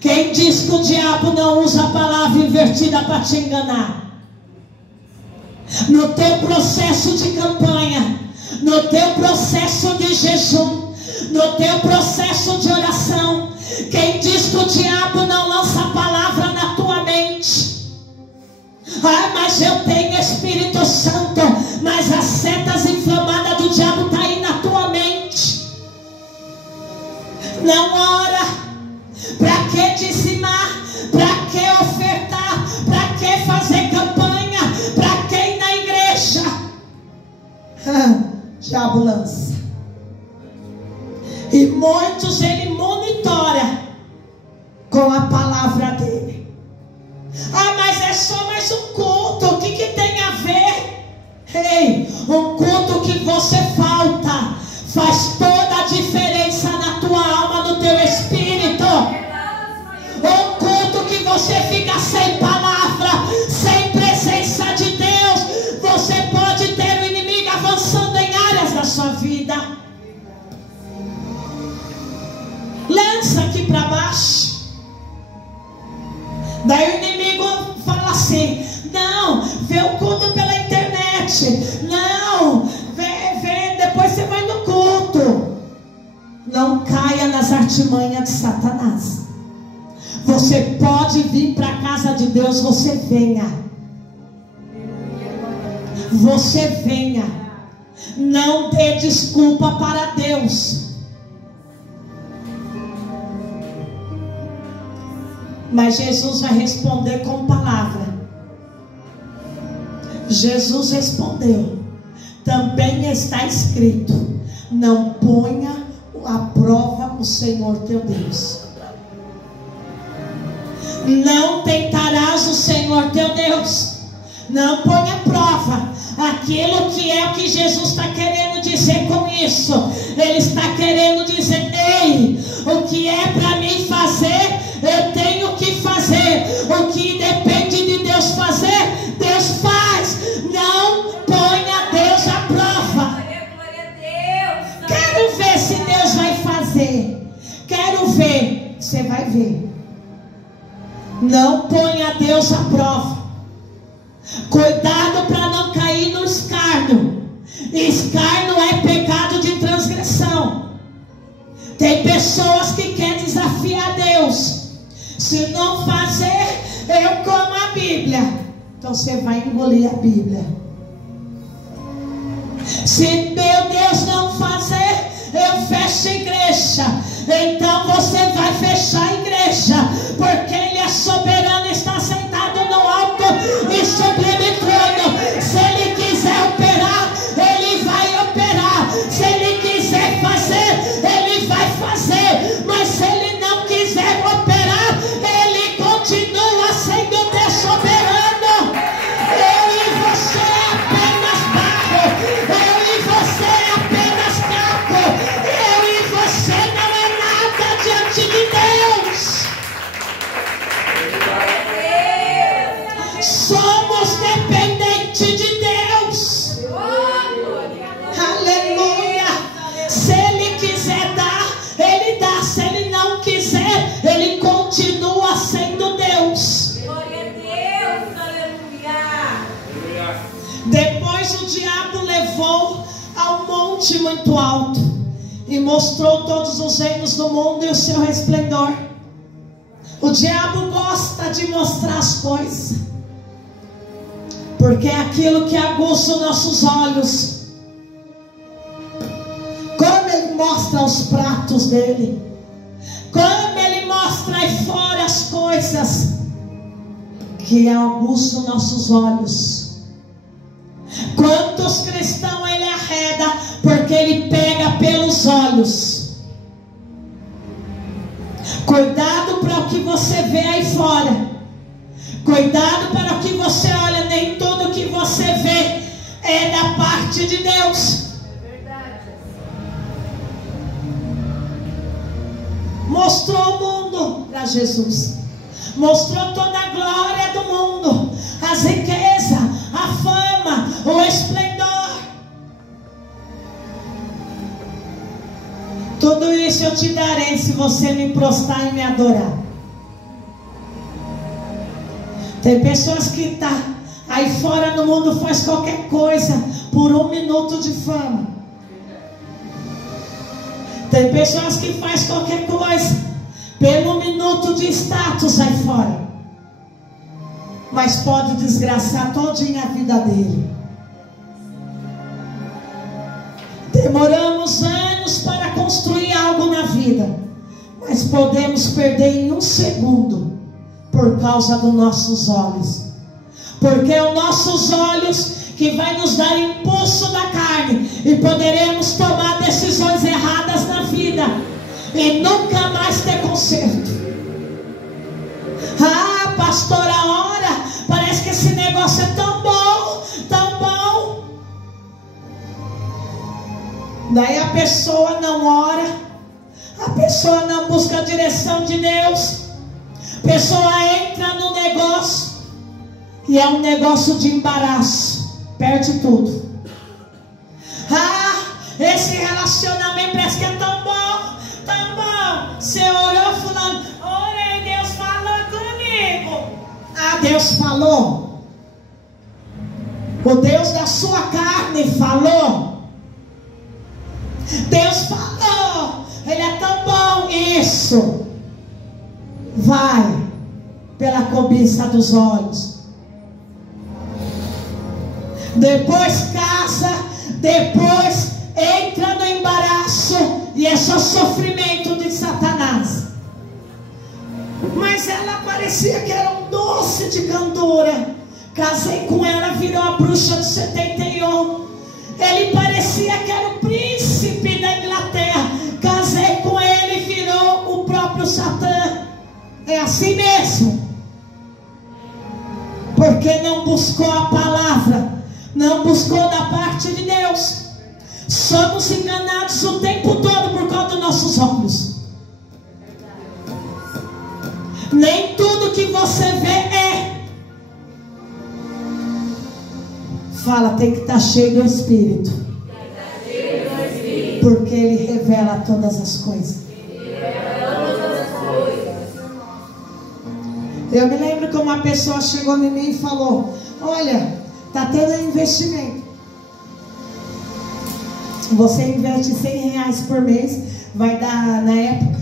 Quem diz que o diabo não usa a palavra invertida para te enganar? No teu processo de campanha, no teu processo de jejum, no teu processo de oração, quem diz que o diabo não lança a palavra na tua mente? Ah, mas eu tenho Espírito Santo. Mas as setas inflamadas do diabo estão aí na tua mente. Não ora. Para que dizimar? Para que ofertar? Para que fazer campanha? Para que ir na igreja? Diabo lança. E muitos ele monitora com a palavra dele. Ah, mas é só mais um culto. O que tem a ver? Ei, um culto que você falta faz toda a diferença na tua alma, no teu espírito. Um culto que você fica sem palavra, sem presença de Deus, você pode ter o inimigo avançando em áreas da sua vida. Lança aqui para baixo. Daí o inimigo fala assim: não, vê o culto pela internet. Não, vê, depois você vai no culto. Não caia nas artimanhas de Satanás. Você pode vir para a casa de Deus, você venha. Você venha. Não dê desculpa para Deus. Mas Jesus vai responder com palavra. Jesus respondeu: também está escrito: não ponha à prova o Senhor teu Deus. Não tentarás o Senhor teu Deus. Não põe à prova aquilo que é o que Jesus está querendo dizer com isso. Ele está querendo dizer: ei, o que é para mim fazer, eu tenho que fazer. O que depende de Deus fazer, Deus faz. Não ponha Deus à prova. Quero ver se Deus vai fazer. Quero ver. Você vai ver. Não ponha Deus à prova. Cuidado para não cair no escárnio. Escárnio é pecado de transgressão. Tem pessoas que querem desafiar Deus. Se não fazer, eu como a Bíblia. Então você vai engolir a Bíblia. Se meu Deus não fazer, eu fecho a igreja. Então você vai fechar a igreja, porque Ele é soberano, está sentado no alto e sublime trono. Se Ele quiser operar, Ele vai operar. Se Ele quiser fazer, Ele vai fazer. Mas se Ele não quiser operar, Ele continua sendo Deus soberano. Eu e você é apenas barro. Eu e você é apenas caco. Eu e você não é nada diante de Deus. Somos dependentes de Deus. Aleluia. Se Ele quiser dar, Ele dá. Se Ele não quiser, Ele continua sendo Deus. Glória a Deus, aleluia. Depois o diabo levou a um monte muito alto e mostrou todos os reinos do mundo e o seu resplendor. O diabo gosta de mostrar as coisas, porque é aquilo que aguça os nossos olhos. Como ele mostra os pratos dele, como ele mostra aí fora as coisas que aguçam nossos olhos. Quantos cristãos ele arreda, porque ele pega pelos olhos. Cuidado para o que você vê aí fora. Cuidado para o que você olha. Nem tudo que você vê é da parte de Deus. É verdade. Mostrou o mundo para Jesus. Mostrou toda a glória do mundo, as riquezas, a fama, o esplendor. Tudo isso eu te darei se você me prostrar e me adorar. Tem pessoas que estão aí fora no mundo, faz qualquer coisa por 1 minuto de fama. Tem pessoas que faz qualquer coisa pelo 1 minuto de status aí fora, mas pode desgraçar todinha a vida dele. Demoramos anos para construir algo na vida, mas podemos perder em 1 segundo por causa dos nossos olhos. Porque é os nossos olhos que vai nos dar impulso da carne e poderemos tomar decisões erradas na vida e nunca mais ter conserto. Ah, pastora, ora, parece que esse negócio é tão bom, tão bom. Daí a pessoa não ora, a pessoa não busca a direção de Deus, a pessoa entra no negócio e é um negócio de embaraço, perde tudo. Ah, esse relacionamento parece que é tão bom, tão bom. Você orou, fulano, orei, Deus falou comigo. Ah, Deus falou? O Deus da sua carne falou? Deus falou, Ele é tão bom. Isso vai pela cobiça dos olhos. Depois casa, depois entra no embaraço e é só sofrimento de Satanás. Mas ela parecia que era um doce de cantora. Casei com ela, virou a bruxa de 71. Ele parecia que era o príncipe da Inglaterra. Casei com ele, Satã é assim mesmo, porque não buscou a palavra, não buscou da parte de Deus. Somos enganados o tempo todo por causa dos nossos olhos. Nem tudo que você vê é. Fala, tem que estar cheio do Espírito, porque Ele revela todas as coisas. Eu me lembro que uma pessoa chegou em mim e falou: olha, está tendo investimento. Você investe R$100 por mês, vai dar, na época,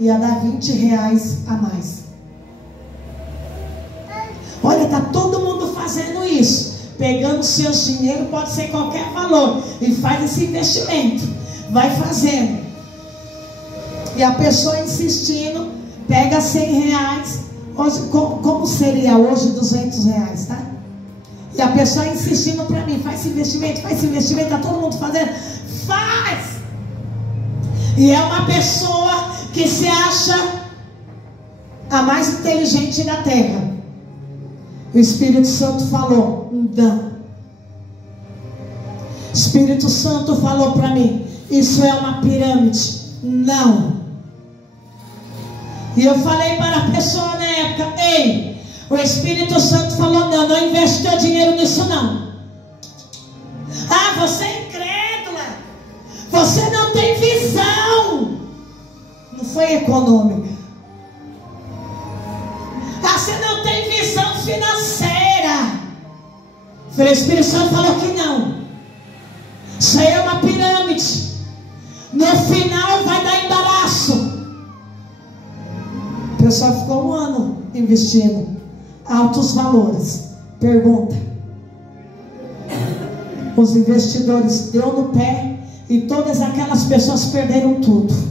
ia dar R$20 a mais. Olha, está todo mundo fazendo isso, pegando seus dinheiros, pode ser qualquer valor, e faz esse investimento, vai fazendo. E a pessoa insistindo, pega R$100, hoje, como seria hoje R$200, tá? E a pessoa insistindo para mim: faz esse investimento, está todo mundo fazendo, faz! E é uma pessoa que se acha a mais inteligente da terra. O Espírito Santo falou: não. O Espírito Santo falou para mim: isso é uma pirâmide. Não. E eu falei para a pessoa na época: ei, o Espírito Santo falou: não, não investe teu dinheiro nisso não. Ah, você é incrédula, você não tem visão. Não foi econômica. Ah, você não tem visão financeira. O Espírito Santo falou que não. Isso aí é uma pirâmide. No final vai dar embaraço. O pessoal ficou um ano investindo altos valores. Pergunta: os investidores deu no pé e todas aquelas pessoas perderam tudo.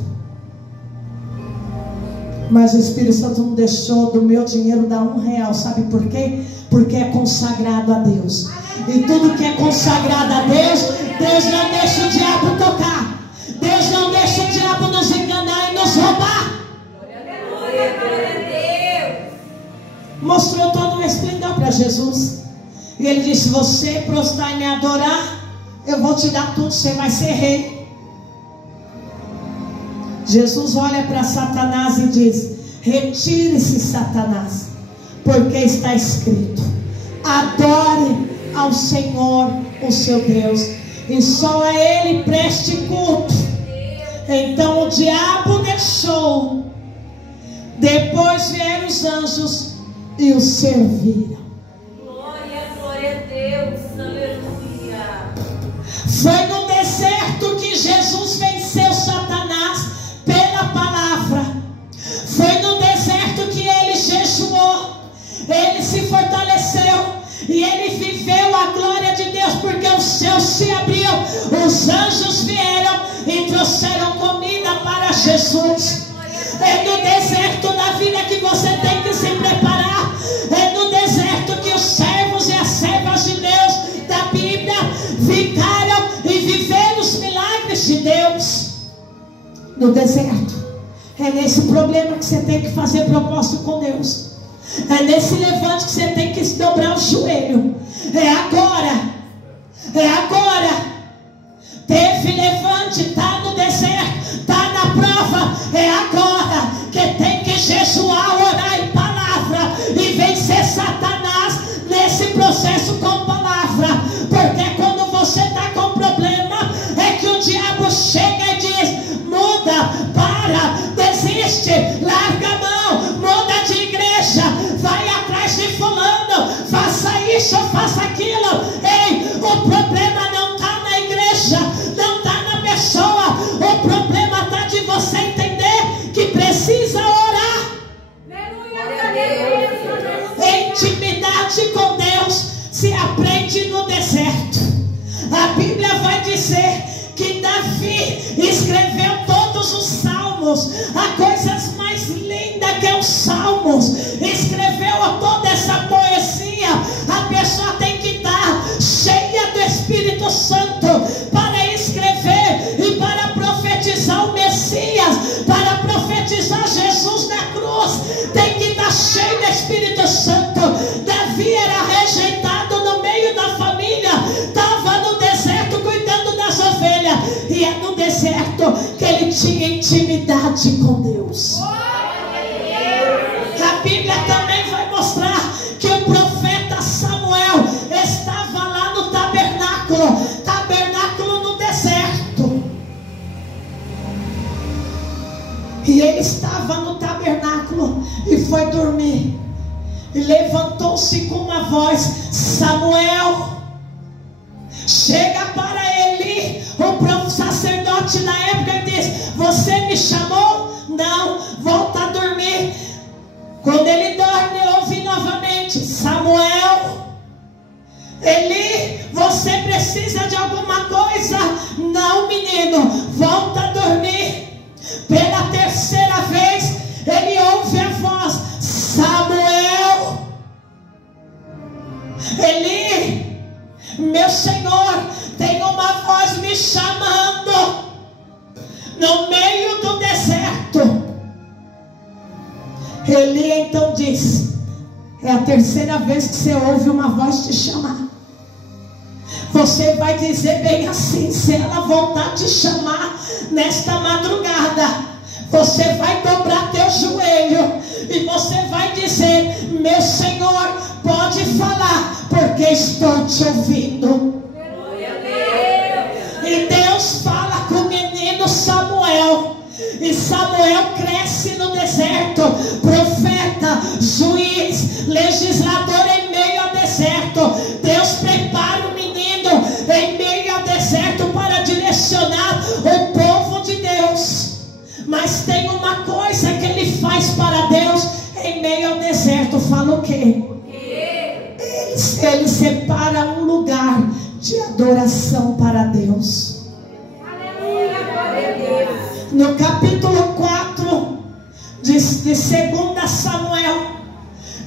Mas o Espírito Santo não deixou do meu dinheiro dar R$1. Sabe por quê? Porque é consagrado a Deus. E tudo que é consagrado a Deus, Deus não deixa o diabo tocar. Deus não deixa o diabo nos enganar e nos roubar. Mostrou todo o esplendor para Jesus. E ele disse: se você prostrar e me adorar, eu vou te dar tudo, você vai ser rei. Jesus olha para Satanás e diz: retire-se, Satanás, porque está escrito: adore ao Senhor o seu Deus, e só a Ele preste culto. Então o diabo deixou. Depois vieram os anjos e o serviram. Glória a Deus, aleluia. Foi no deserto que Jesus venceu Satanás pela palavra. Foi no deserto que ele jejuou, ele se fortaleceu e ele viveu a glória de Deus, porque os céus se abriram, os anjos vieram e trouxeram comida para Jesus. É no deserto da vida que você tem que se preparar. É no deserto que os servos e as servas de Deus da Bíblia ficaram e viveram os milagres de Deus. No deserto. É nesse problema que você tem que fazer propósito com Deus. É nesse levante que você tem que dobrar o joelho. É agora. É agora. Teve levante, está no deserto, está na prova. É agora que tem que jejuar, orar em palavra e vencer Satanás nesse processo com palavra. Porque quando você está com problema, é que o diabo chega e diz: muda, para, desiste, larga a mão, muda de igreja, vai atrás de fulano, faça isso, faça aquilo. Ei, o problema não está na igreja, não está na pessoa, o problema está de você entender que precisa orar. Intimidade com Deus se aprende no deserto. A Bíblia vai dizer que Davi escreveu todos os salmos, a coisas mais linda que é os salmos, escreveu toda essa poesia. A pessoa tem que estar cheia do Espírito Santo para escrever e para profetizar o Messias, para profetizar intimidade com Deus. A Bíblia também vai mostrar que o profeta Samuel estava lá no tabernáculo no deserto. E ele estava no tabernáculo e foi dormir. E levantou-se com uma voz: Samuel, chega para Eli, o sacerdote na época, e diz: você me chamou? Não, volta a dormir. Quando ele dorme, ouve novamente: Samuel, Eli, você precisa de alguma coisa? Não, menino, volta a dormir. Pela terceira vez, ele ouve a voz: Samuel, Eli, meu Senhor, tem uma voz me chamando no meio do deserto. Eli então diz: é a terceira vez que você ouve uma voz te chamar. Você vai dizer bem assim: se ela voltar a te chamar nesta madrugada, você vai dobrar teu joelho e você vai dizer: meu Senhor, pode falar, porque estou te ouvindo. E Deus fala com o menino Samuel. E Samuel cresce no deserto, profeta, juiz, legislador em meio ao deserto. Deus prepara o menino em meio ao deserto para direcionar o povo de Deus. Mas tem uma coisa que ele faz para Deus em meio ao deserto. Fala o quê? Ele separa um lugar de adoração para Deus. No capítulo 4 de 2 Samuel,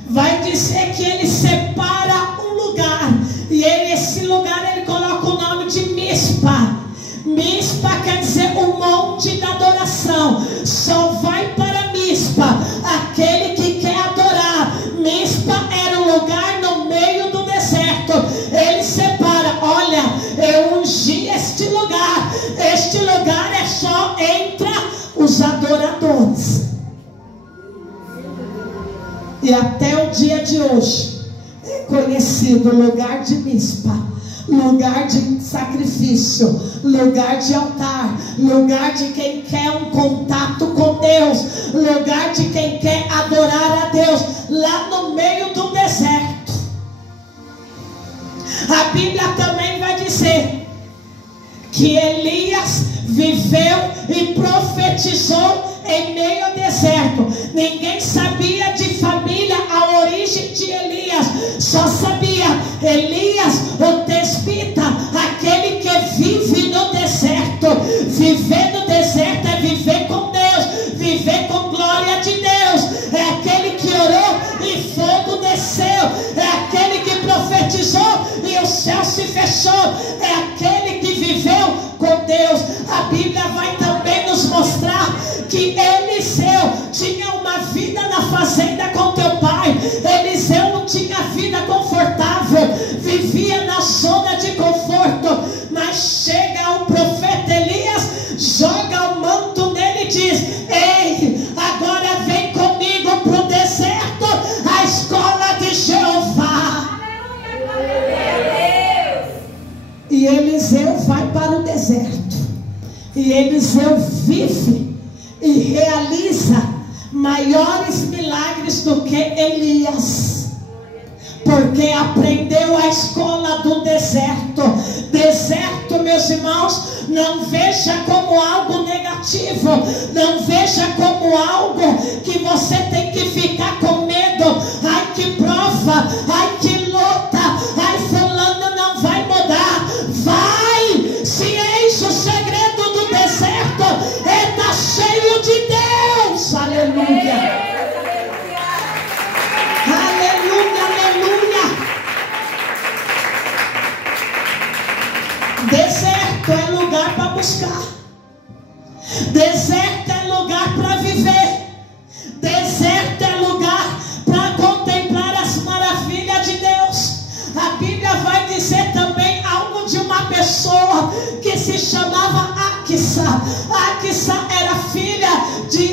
vai dizer que ele separa um lugar. E esse lugar ele coloca o nome de Mispa. Mispa quer dizer o monte da adoração. Só vai para Mispa aquele que quer adorar. Mispa era um lugar no meio do deserto. Ele separa: olha, eu ungi este lugar. Este lugar é só entre os adoradores. E até o dia de hoje é conhecido lugar de Mispa, lugar de sacrifício, lugar de altar, lugar de quem quer um contato com Deus, lugar de quem quer adorar a Deus, lá no meio do deserto. A Bíblia também vai dizer que Elias viveu e profetizou em meio ao deserto. Ninguém sabia de família a origem de Elias. Só sabia Elias, o tesbita, aquele que vive no deserto. Viver no deserto é viver com Deus, viver com glória de Deus. É aquele que orou e fogo desceu. É aquele que profetizou e o céu se fechou. É aquele que viveu com Deus. A Bíblia vai também nos mostrar que Eliseu tinha uma vida na fazenda com teu pai. Eliseu não tinha vida confortável, vivia na zona de conforto. Mas chega o profeta Elias, joga o manto nele e diz: ei, agora vem comigo para o deserto, a escola de Jeová. E Eliseu vai para o deserto. E Eliseu vive e realiza maiores milagres do que Elias, porque aprendeu a escola do deserto. Deserto, meus irmãos, não veja como algo negativo, não veja como algo que você tem que ficar com medo. Ai, que prova, ai, que luta, ai, fulano não vai mudar. Vai, se enche o segredo do deserto, está cheio de Deus. Aleluia. Aleluia, aleluia. Deserto é lugar para buscar. Deserto é lugar para viver. Deserto é lugar para contemplar as maravilhas de Deus. A Bíblia vai dizer também algo de uma pessoa que se chamava Aquissa. Aquissa era filha de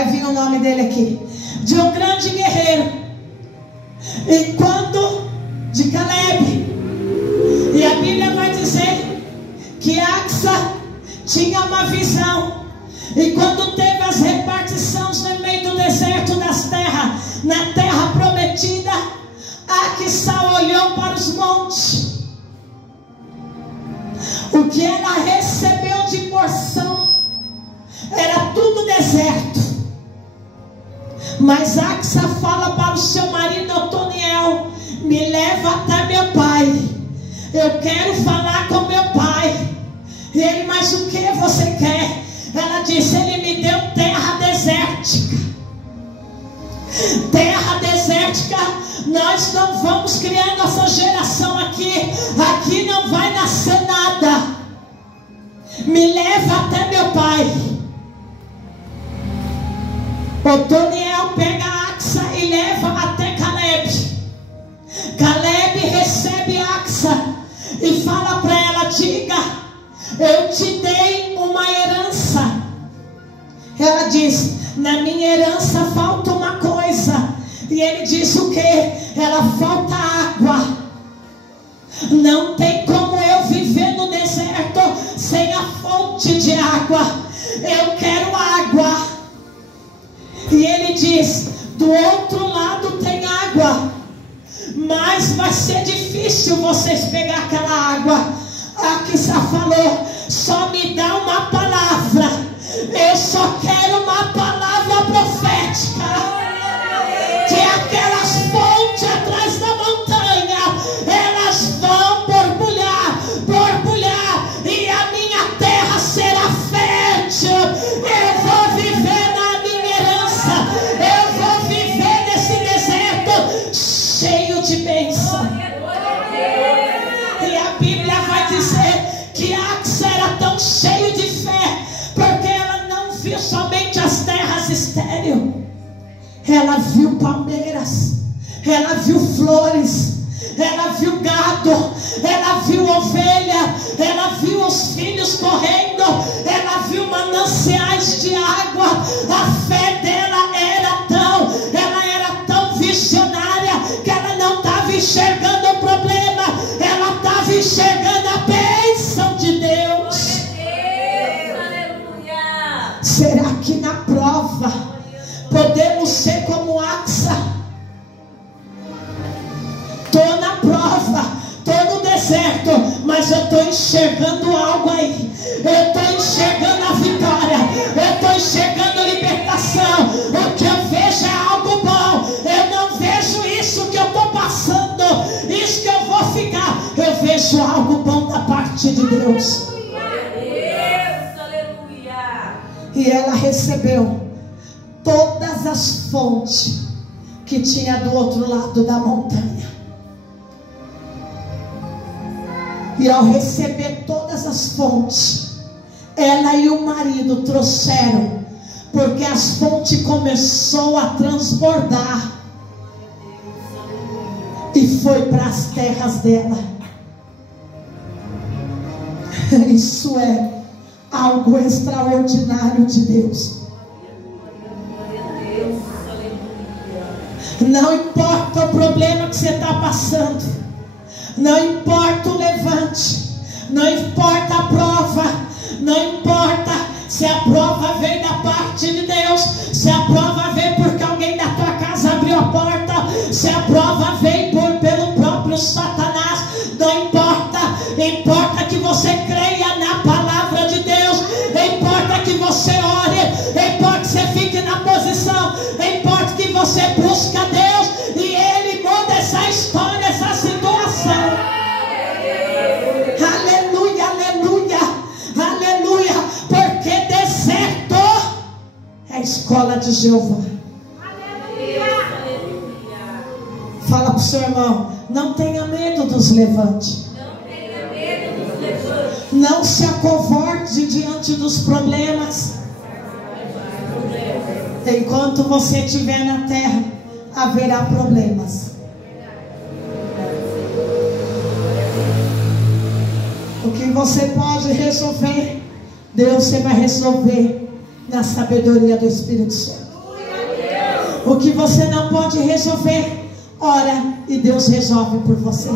Vai vir o nome dele aqui. De um grande guerreiro. De Caleb. E a Bíblia vai dizer que Axa tinha uma visão. E quando teve as repartições no meio do deserto das terras, na terra prometida, Axa olhou para os montes. O que ela recebeu de porção era tudo deserto. Mas Axa fala para o seu marido Otoniel: me leva até meu pai, eu quero falar com meu pai. E ele: mas o que você quer? Ela disse: ele me deu terra desértica. Terra desértica. Nós não vamos criar nossa geração aqui. Aqui não vai nascer nada. Me leva até meu pai. Otoniel pega Axa e leva até Caleb. Caleb recebe Axa e fala para ela: diga, eu te dei uma herança. Ela diz: na minha herança falta uma coisa. E ele diz: o que? Ela: falta água. Não tem como eu viver no deserto sem a fonte de água. Eu quero água. E ele diz: do outro lado tem água, mas vai ser difícil vocês pegar aquela água. Axa falou: só me dá uma palavra. Eu só quero uma palavra profética. Que aquelas fontes atrás da montanha, elas vão borbulhar, e a minha terra será fértil. Eu vou viver na minha herança. Eu vou viver nesse deserto cheio de bênção. E a Bíblia vai dizer que Axa era tão cheio de fé, porque ela não viu somente as terras estéreis. Ela viu palmeiras, ela viu flores, ela viu gado, ela viu ovelha, ela viu os filhos correndo, ela viu mananciais de água. A fé dela era tão visionária, que ela não estava enxergando o problema, ela estava enxergando a bênção de Deus. Será que na prova podemos ser como Axa? Estou na prova, estou no deserto, mas eu estou enxergando algo aí. Eu estou enxergando a vitória, eu estou enxergando libertação. O que eu vejo é algo bom. Eu não vejo isso que eu estou passando, isso que eu vou ficar. Eu vejo algo bom da parte de Deus. E ela recebeu todas as fontes que tinha do outro lado da montanha. E ao receber todas as fontes, ela e o marido trouxeram, porque as fontes começou a transbordar e foi para as terras dela. Isso é algo extraordinário de Deus. Não importa o problema que você está passando, não importa o levante, não importa a prova, não importa se a prova vem da parte de Deus, se a prova vem porque alguém da tua casa abriu a porta, se a prova vem pelo próprio Satanás, não importa. Importa que você creia na palavra de Deus, importa que você ore, importa que você fique na posição, importa que você busque a Deus e Ele muda essa história, essa situação. Aleluia, aleluia, aleluia, porque deserto é a escola de Jeová. Fala para o seu irmão: não tenha medo dos levantes. Não se acovorde diante dos problemas. Enquanto você estiver na terra, haverá problemas. O que você pode resolver, Deus, você vai resolver na sabedoria do Espírito Santo. O que você não pode resolver, ora e Deus resolve por você.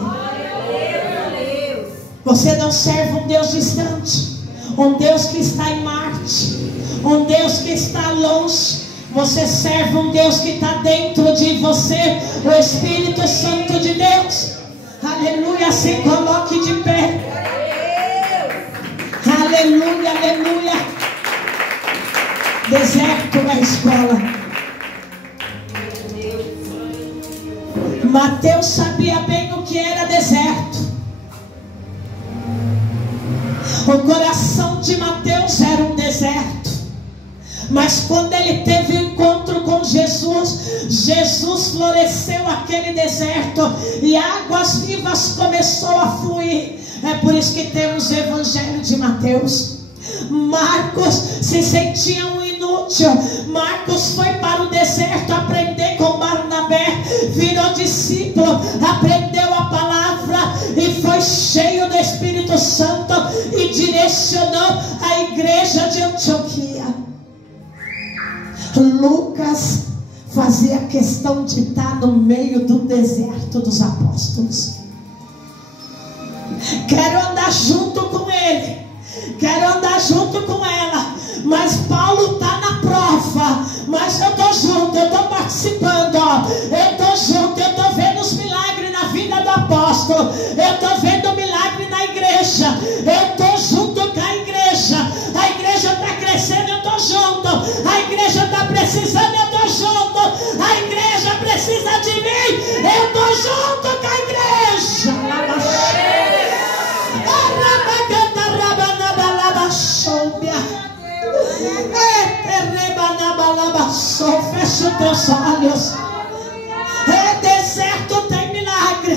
Você não serve um Deus distante, um Deus que está em Marte, um Deus que está longe. Você serve um Deus que está dentro de você, o Espírito Santo de Deus. Aleluia, se coloque de pé. Aleluia, aleluia. Deserto na escola. Mateus sabia bem o que era deserto. O coração de Mateus era um deserto. Mas quando ele teve o encontro com Jesus, Jesus floresceu aquele deserto e águas vivas começou a fluir. É por isso que temos o Evangelho de Mateus. Marcos se sentia um inútil. Marcos foi para o deserto aprender com Barnabé, virou discípulo, aprendeu a palavra e foi cheio do Espírito Santo e direcionou a igreja de Antioquia. Lucas fazia questão de estar no meio do deserto dos apóstolos. Quero andar junto com ele, quero andar junto com ela, mas Paulo está na prova, mas eu estou junto, eu estou participando, eu estou junto, eu estou vendo os milagres na vida do apóstolo, eu estou vendo o milagre na igreja, eu estou junto com a igreja está crescendo, eu estou junto, a igreja está precisando, eu estou junto, a igreja precisa de mim, eu estou junto com a igreja. Fecha os teus olhos. Deserto tem milagre,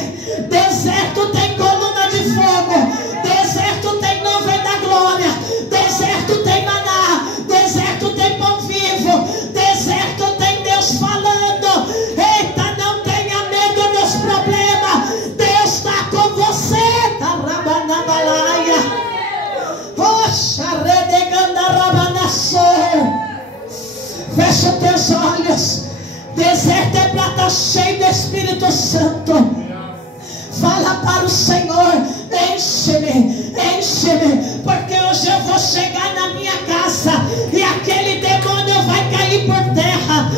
deserto tem coluna de fogo, deserto tem nuvem da glória, deserto tem maná, deserto tem pão vivo, deserto tem Deus falando. Eita, não tenha medo dos problemas, Deus está com você. Fecha teus olhos. Deserto é para estar cheio do Espírito Santo. Fala para o Senhor: enche-me, enche-me, porque hoje eu vou chegar na minha casa e aquele demônio vai cair por terra.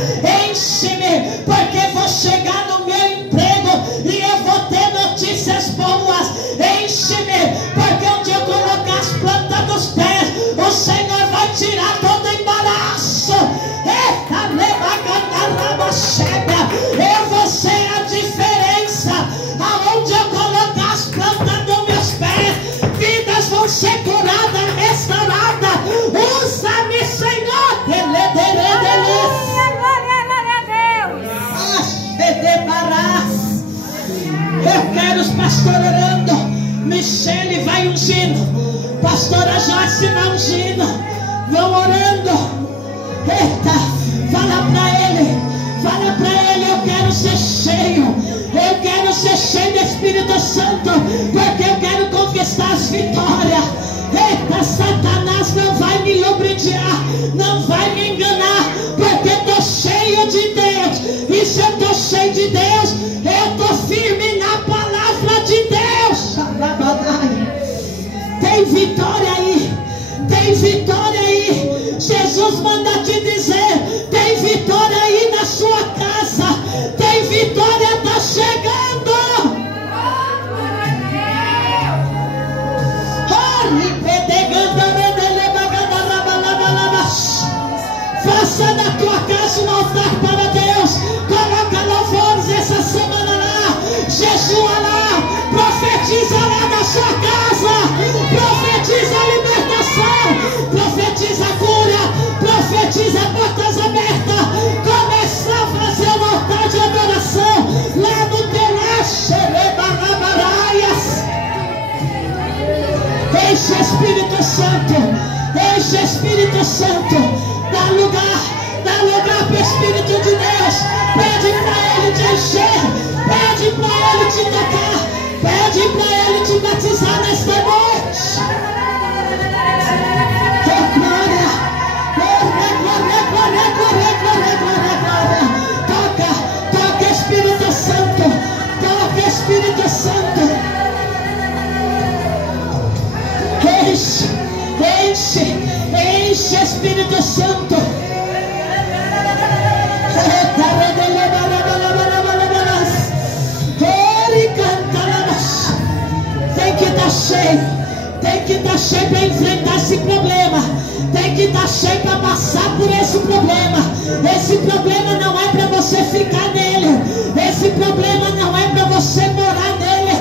Enche-me, porque vou chegar no meu emprego e eu vou ter notícias boas. Enche-me, porque onde eu colocar as plantas dos pés, o Senhor vai tirar todo o embaraço. Eita, eu vou ser a diferença. Aonde eu colocar as plantas dos meus pés, vidas vão ser curadas, restauradas. Usa-me, Senhor. Glória a Deus. Eu quero os pastores orando. Michele vai ungindo, pastora Joyce vai ungindo, vão orando. Eita, fala para ele, eu quero ser cheio, eu quero ser cheio do Espírito Santo, porque eu quero conquistar as vitórias. Eita, Satanás não vai me lubrificar, não vai me enganar, porque eu estou cheio de Deus. E se eu estou cheio de Deus, eu estou firme na palavra de Deus. Tem vitória aí, tem vitória aí. Jesus manda te dizer: tem vitória aí na sua casa, tem vitória, está chegando. Faça da tua casa um altar para Deus. Coloca louvores essa semana lá, jejua lá, profetiza lá na sua casa, profetiza a libertação, profetiza a cura, profetiza portas abertas. Começa a fazer um altar de adoração lá no teu lar. Enche Espírito Santo, enche Espírito Santo. Dá lugar para o Espírito de Deus. Pede para Ele te encher, pede para Ele te tocar, pede para Ele te batizar nesta noite. Enche, Espírito Santo. Tem que estar cheio. Tem que estar cheio para enfrentar esse problema. Tem que estar cheio para passar por esse problema. Esse problema não é para você ficar nele. Esse problema não é para você morar nele.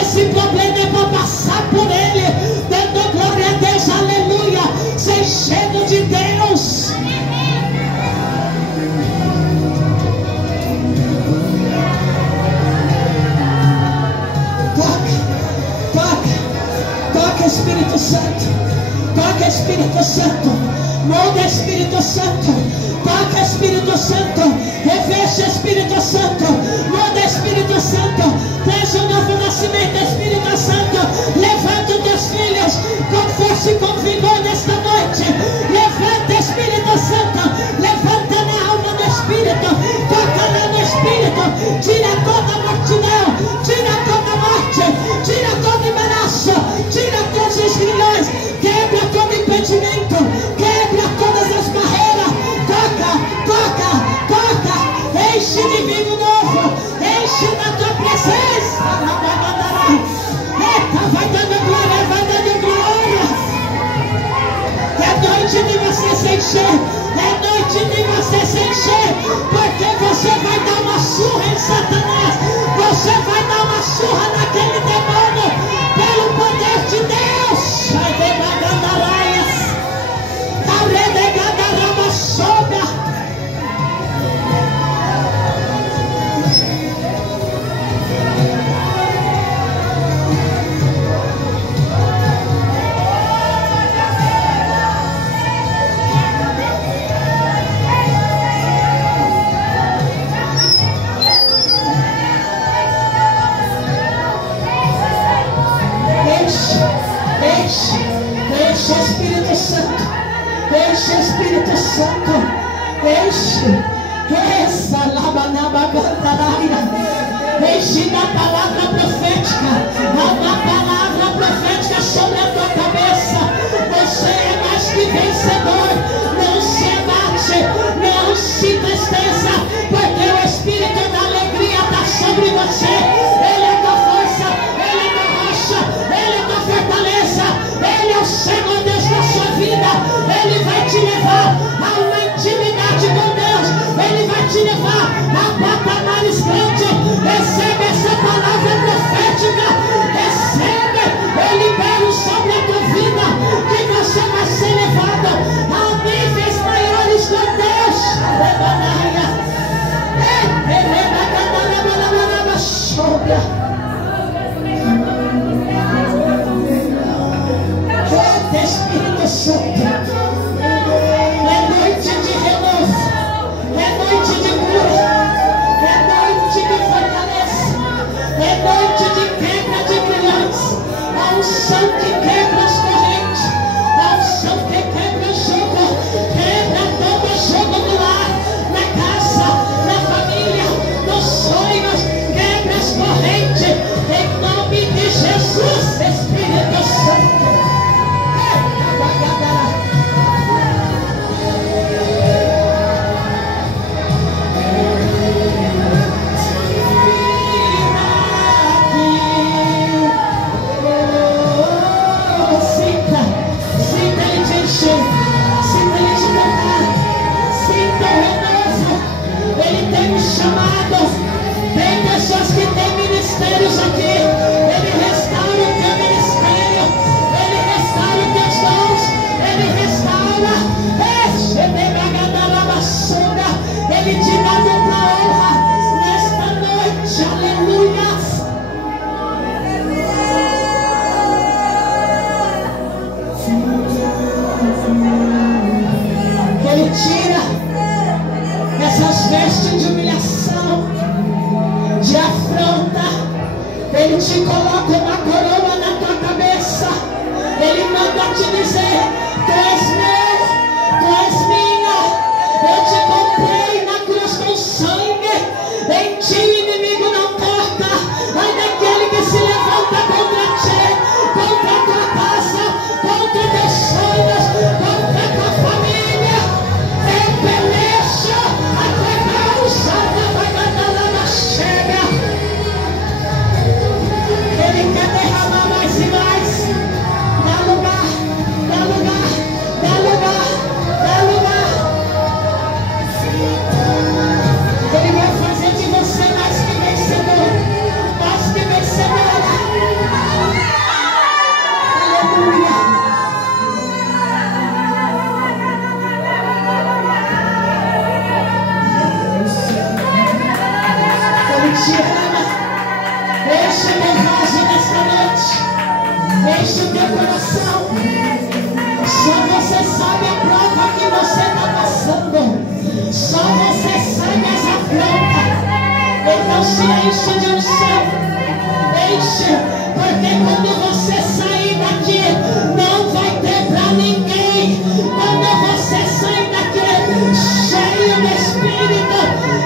Esse problema é para passar por ele. Dando glória a Deus, aleluia. Se enchendo de Deus. Toca Espírito Santo. Toca Espírito Santo. Molda Espírito Santo. Toca Espírito Santo. Reveste Espírito Santo. Molda Espírito Santo. Traz um novo nascimento, Espírito Santo. Levanta os teus filhos com força e com vigor nesta noite. Levanta Espírito Santo. Levanta na alma do Espírito. Toca lá no Espírito. Tira toda a mortidão. Tira toda a morte. Tira todo embaraço. Tira todos os grilhões. Quebra todo impedimento. Quebra todas as barreiras. Toca, toca, toca. Enche de vinho novo. Enche da tua presença. Eita, vai dando glória, vai dando glória. É noite de você se encher. É noite de você se encher. Porque você vai dar uma surra em Satanás. Você vai dar uma surra naquele demônio. Pelo poder de Deus. Vai devagando araias. Arredegada rama sobra. Enche Espírito Santo. Enche Espírito Santo. Enche. Essa labanaba cantaraia. Enche da palavra profética. Há uma palavra profética sobre a tua cabeça. Você é mais que vencedor. Não se abate. Não se tristeza. Porque o Espírito da alegria está sobre você. Ele é tua força. Ele é tua rocha. Ele é tua fortaleza. Ele é o Senhor Deus da sua vida. Ele vai te levar a uma intimidade com Deus. Ele vai te levar a patamares grandes. Recebe essa palavra profética. Recebe. Eu libero sobre a tua vida que você vai ser levado a níveis maiores com Deus. Espírito Santo, é noite de renovo, é noite de cura, é noite de fortaleza, é noite de quebra de grilhões, a unção que quebra as correntes, a unção que quebra o jogo, quebra todo o jogo do lar, na casa, na família, nos sonhos, quebra as correntes, em nome de Jesus, Espírito Santo. Ele tem um chamado. Tem pessoas que têm ministérios aqui. Ele restaura o teu ministério. Ele restaura os teus dons. Ele restaura. Ele te dá dupla honra nesta noite. Aleluia. Ele tira essas vestes de humilhação, de afronta. Ele te coloca uma coroa na tua cabeça. Ele manda te dizer: tu és meu, tu és minha. Eu te comprei na cruz com sangue. Em ti o inimigo não toca. Ai daquele que se levanta contra ti, contra a tua casa, contra teus sonhos, contra a tua família. enche de unção. Enche, porque quando você sair daqui, não vai ter para ninguém. Quando você sair daqui, cheio do Espírito,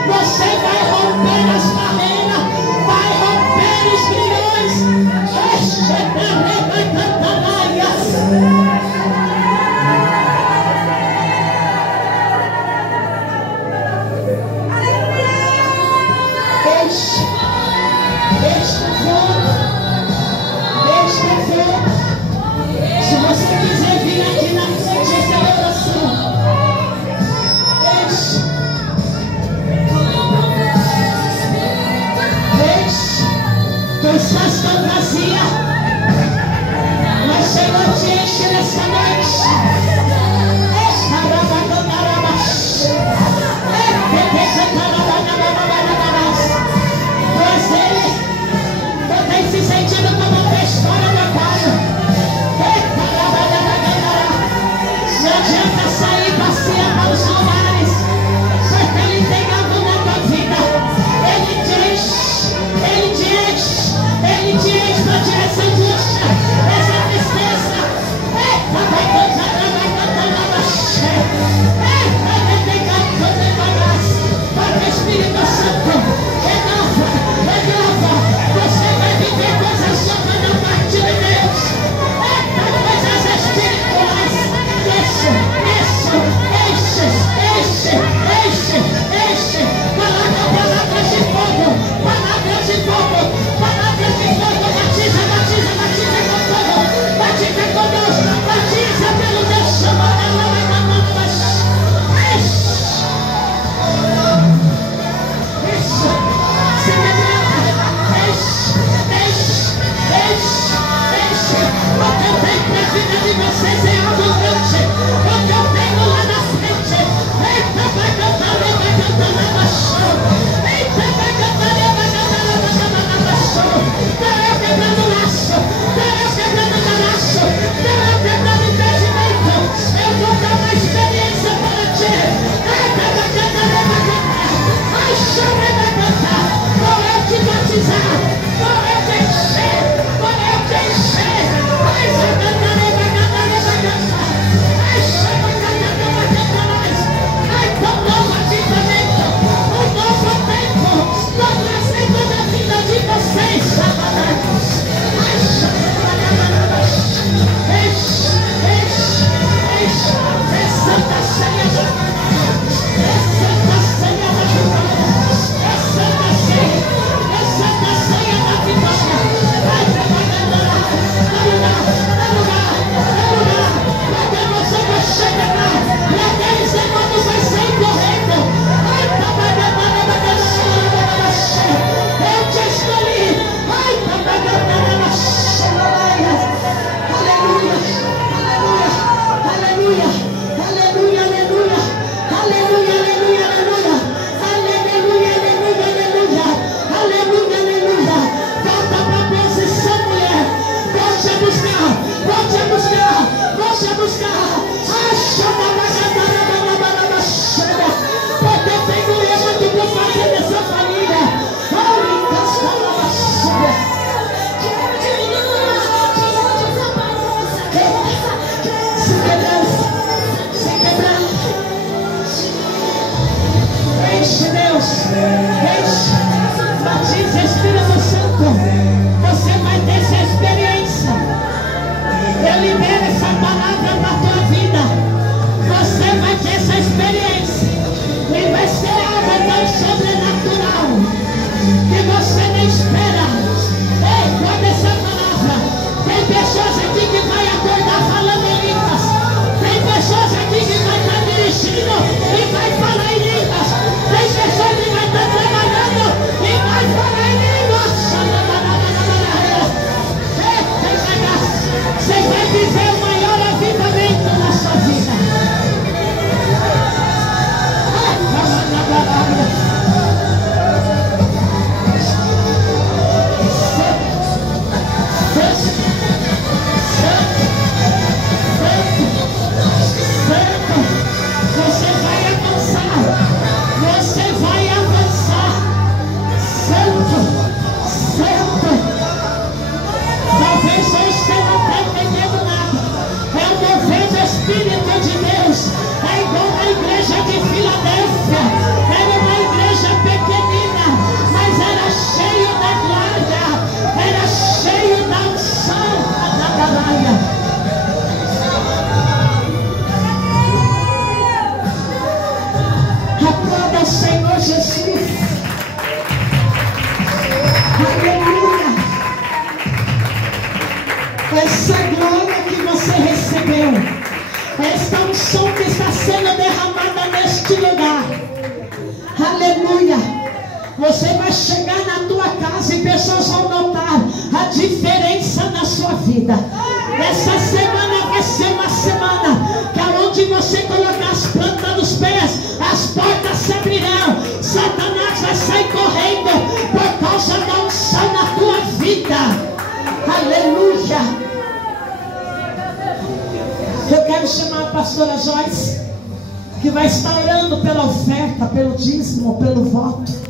você vai romper as barreiras, vai romper os grilhões. Esta unção que está sendo derramada neste lugar. Aleluia. Você vai chegar na tua casa e pessoas vão notar a diferença na sua vida. Essa semana vai ser uma semana que aonde você colocar as plantas dos pés, as portas se abrirão. Satanás vai sair correndo por causa da unção na tua vida. Aleluia. Eu quero chamar a pastora Joyce, que vai estar orando pela oferta, pelo dízimo, pelo voto.